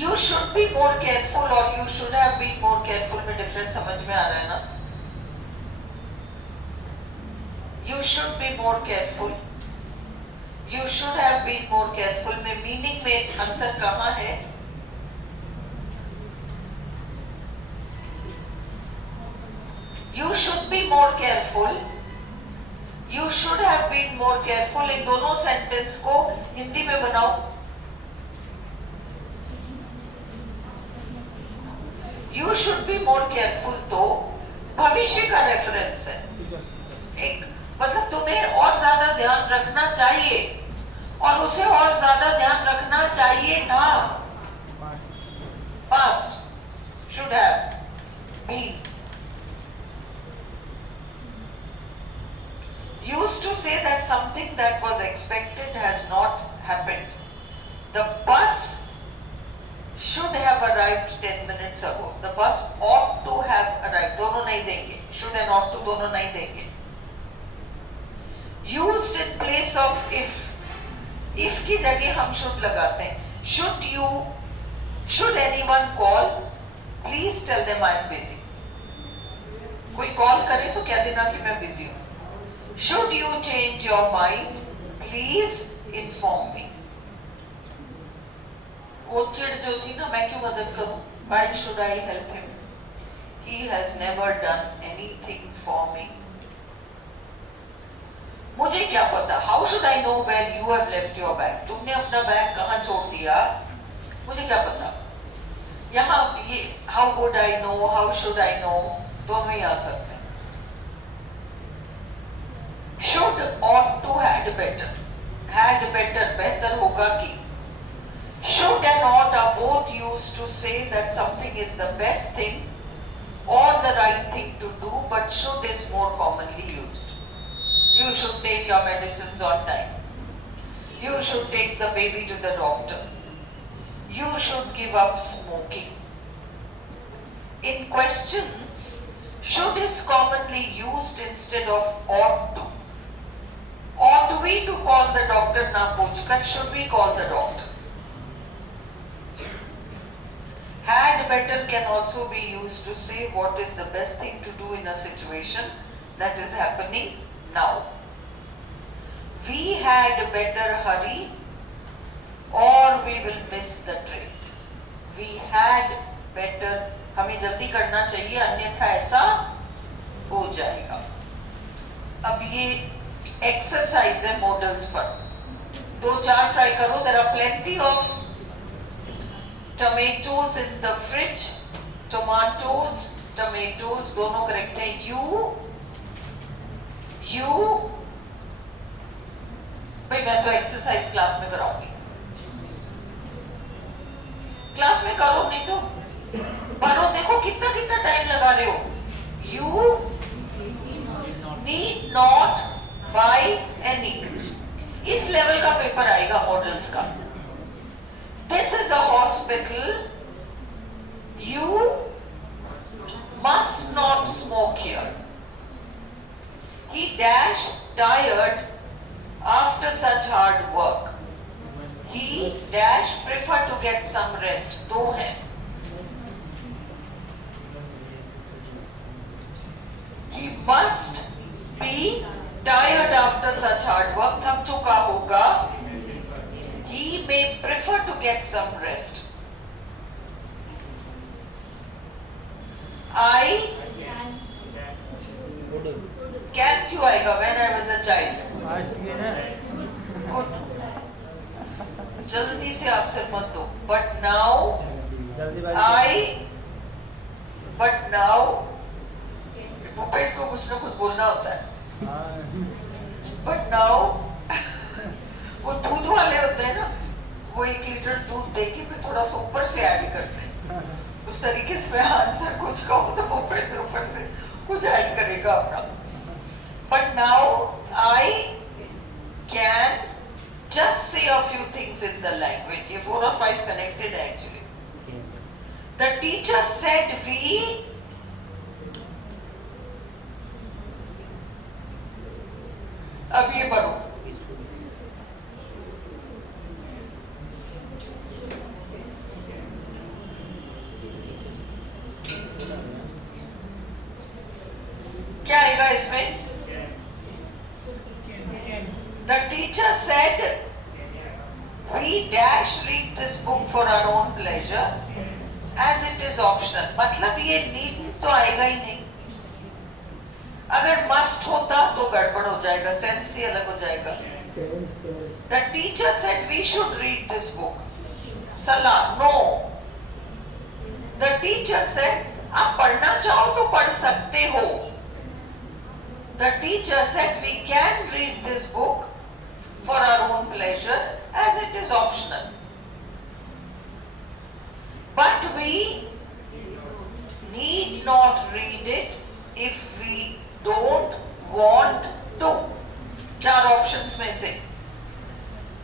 you should be more careful और you should have been more careful में difference समझ में आ रहा है ना? you should be more careful, you should have been more careful में meaning में अंतर कहाँ है? you should be more careful, you should have been more careful, इन दोनों सेंटेंस को हिंदी में बनाओ। you should be more careful तो भविष्य का रेफरेंस है, एक मतलब तुम्हें और ज्यादा ध्यान रखना चाहिए और उसे और ज्यादा ध्यान रखना चाहिए था। past, should have been। used to say that something that was expected has not happened। the bus should have arrived 10 minutes ago, the bus ought to have arrived, दोनों नहीं देंगे, should and ought to दोनों नहीं देंगे। used in place of if की जगह हम should लगाते हैं। should anyone call, Please tell them I am busy. कोई कॉल करे तो कह देना कि मैं बिजी हूँ. Should you change your mind, please inform me. वो चिड़ जो थी ना, मैं क्यों मदद करूं? Why should I help him? He has never done anything for me. मुझे क्या पता? How should I know where you have left your bag? तुमने अपना बैग कहाँ छोड़ दिया? मुझे क्या पता? यहाँ ये how would I know? How should I know? दोनों ही आ सकते हैं. Should, ought to, had better. Had better, बेहतर होगा कि. Should and ought are both used to say that something is the best thing or the right thing to do, but should is more commonly used. You should take your medicines on time. You should take the baby to the doctor. You should give up smoking. In questions, should is commonly used instead of ought to. Ought we to call the doctor na पूछकर, should we call the doctor? Had better can also be used to say what is the best thing to do in a situation that is happening now. We had better hurry or we will miss the train. We had better, हमें जल्दी करना चाहिए अन्यथा ऐसा हो जाएगा. अब ये एक्सरसाइज है मॉडल्स पर. 2-4 ट्राई करो. There are plenty of tomatoes in the fridge. Tomatoes, tomatoes दोनों करेक्ट है. you भाई मैं तो एक्सरसाइज क्लास में कराऊंगी. क्लास में करो, नहीं तो पढ़ो. देखो कितना कितना टाइम लगा रहे हो. You need not buy any. इस लेवल का पेपर आएगा मॉडल्स का. This is a hospital. You must not smoke here. He dash tired after such hard work. He dash prefer to get some rest. दो हैं. He must be tired after such hard work. थक चुका होगा. He may prefer to get some rest. I can क्यों आएगा? When I was a child. Good. जल्दी से answer मत दो. But now भूपेश को कुछ ना कुछ बोलना होता है. But now वो दूध वाले होते हैं ना, वो 1 लीटर दूध देके फिर थोड़ा सा ऊपर से ऐड करते हैं. उस तरीके से मैं आंसर कुछ कहूँ तो वो फिर ऊपर से कुछ ऐड करेगा अपना. But now I can just say a few things in the language. ये 4 or 5 connected है actually. The teacher said we. अब ये पढ़ो. क्या आएगा इसमें? The teacher said we dash read this book for our own pleasure as it is optional. मतलब ये need तो आएगा ही नहीं. अगर must होता तो गड़बड़ हो जाएगा, सेंस ही अलग हो जाएगा. The teacher said we should read this book. सलाह no. The teacher said आप पढ़ना चाहो तो पढ़ सकते हो. The teacher said we can read this book for our own pleasure as it is optional. But we need not read it if we don't want to. 4 options में से.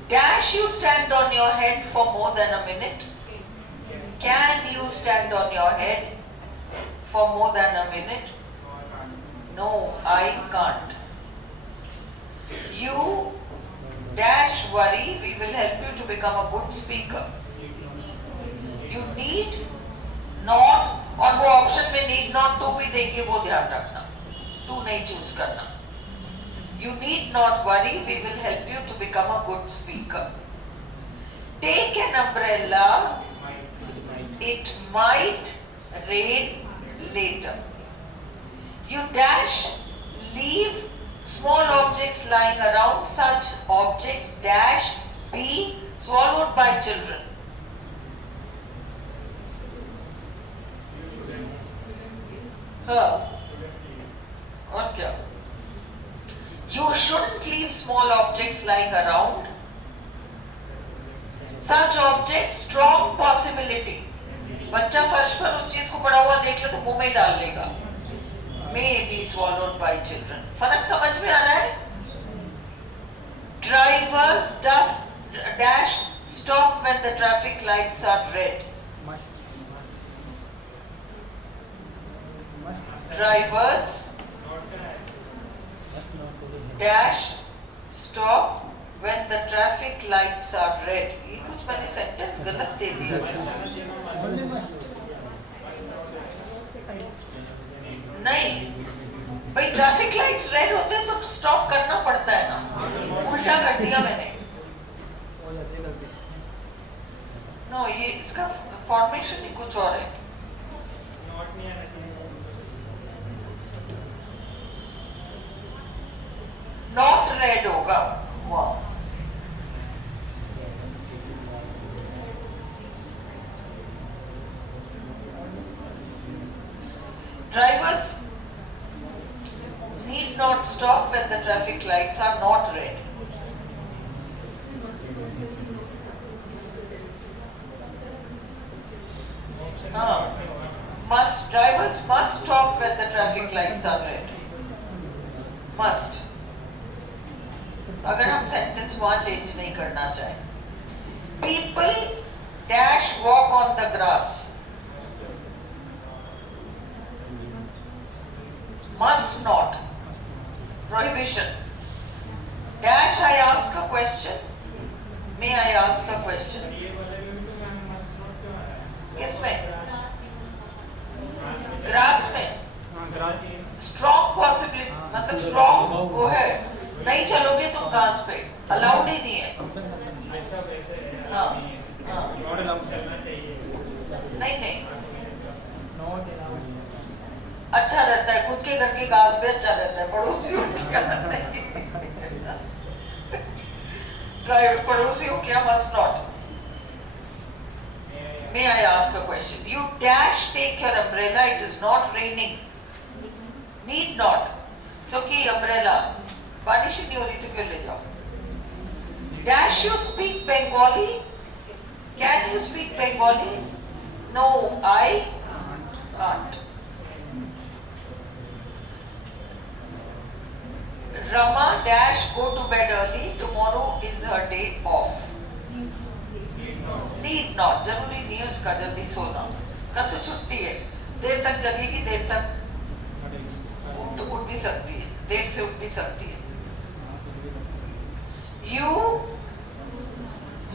Dash you stand on your head for more than a minute? Can you stand on your head for more than a minute? No, I can't. You dash worry, we will help you to become a good speaker. You need not और वो option में need not to भी देंगे, वो ध्यान रखना, to नहीं choose करना. You need not worry, we will help you to become a good speaker. Take an umbrella, it might rain later. You dash, leave small objects lying around, such objects dash be swallowed by children. हाँ, और क्या? You shouldn't leave small objects lying around. Such objects, strong possibility. बच्चा फर्श पर उस चीज को पड़ा हुआ देख ले तो मुंह में डाल लेगा. May be swallowed by children. फर्क समझ में आ रहा है? Drivers dash stop when the traffic lights are red. Drivers dash stop when the traffic lights are red. ये कुछ मैंने सेंटेंस गलत दे दिया. नहीं भाई, ट्रैफिक लाइट्स रेड होते हैं तो स्टॉप करना पड़ता है ना, उल्टा कर दिया मैंने. नो, ये इसका फॉर्मेशन ही कुछ और है. नॉट रेड होगा. वाह, drivers need not stop when the traffic lights are not red. Drivers must stop when the traffic lights are red. Must. अगर हम सेंटेंस वहां चेंज नहीं करना चाहें. People dash walk on the grass. Must not. Prohibition. Dash, I ask a question. May I ask a question? किसमें? Grass में. Strong possibility मतलब strong वो है, नहीं चलोगे तुम घास पे, अलाउड ही नहीं है. हाँ, हाँ. नहीं नहीं, अच्छा रहता है खुद के घर की घास पे, अच्छा रहता है. पड़ोसियों पड़ोसियों क्या must not. May I ask a question? You dash take your umbrella, it is not raining. Need not. क्योंकि umbrella बारिश ही नहीं हो रही तो क्यों ले जाओ. Dash, you speak Bengali? Can you speak Bengali? No, I can't. Rama dash go to bed early, tomorrow is her day off. Need not. जरूरी नहीं है उसका जल्दी सोना. कल तो छुट्टी है, देर तक जगेगी, देर तक उठ भी सकती है, देर से उठ भी सकती है. You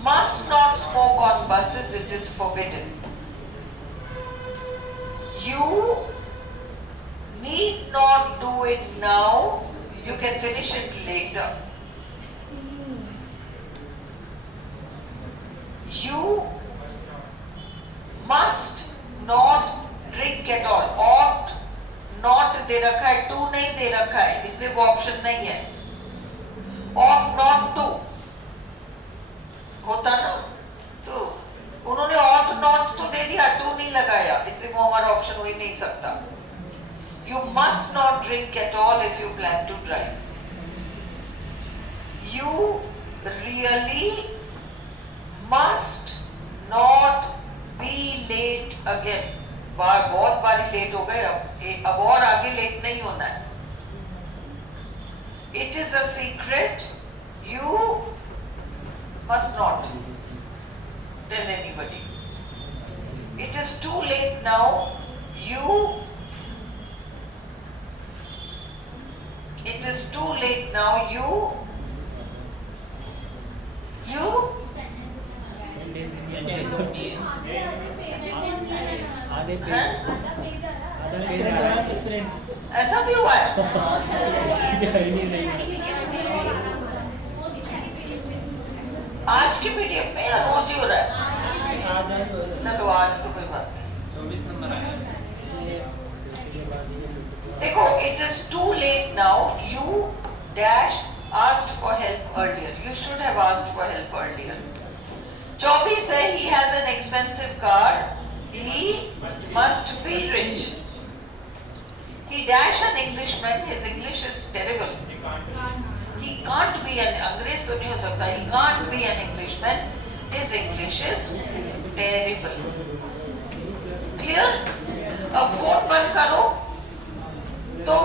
must not smoke on buses, it is forbidden. You need not do it now, you can finish it later. You must not drink at all. Ought not दे रखा है, to नहीं दे रखा है, इसलिए वो ऑप्शन नहीं है. Ought not to होता ना, तो उन्होंने ought not तो दे दिया, to नहीं लगाया, इसलिए वो हमारा ऑप्शन हो ही नहीं सकता. You must not drink at all if you plan to drive. You really must not be late again. बहुत बारी लेट हो गए, अब और आगे लेट नहीं होना है. It is a secret. You must not tell anybody. It is too late now. It is too late now. आधे ऐसा भी हुआ है? आज की पीडीएफ में या रोज ही हो रहा है? चलो आज तो कोई बात नहीं। 24 नंबर आया। देखो, it is too late now. You dash asked for help earlier. You should have asked for help earlier. Chobi said he has an expensive car. He must be rich. He dash an Englishman. His English is terrible. He can't be an अंग्रेज तो नहीं हो सकता. He can't be an Englishman. His English is terrible. Clear? अब phone बंद करो तो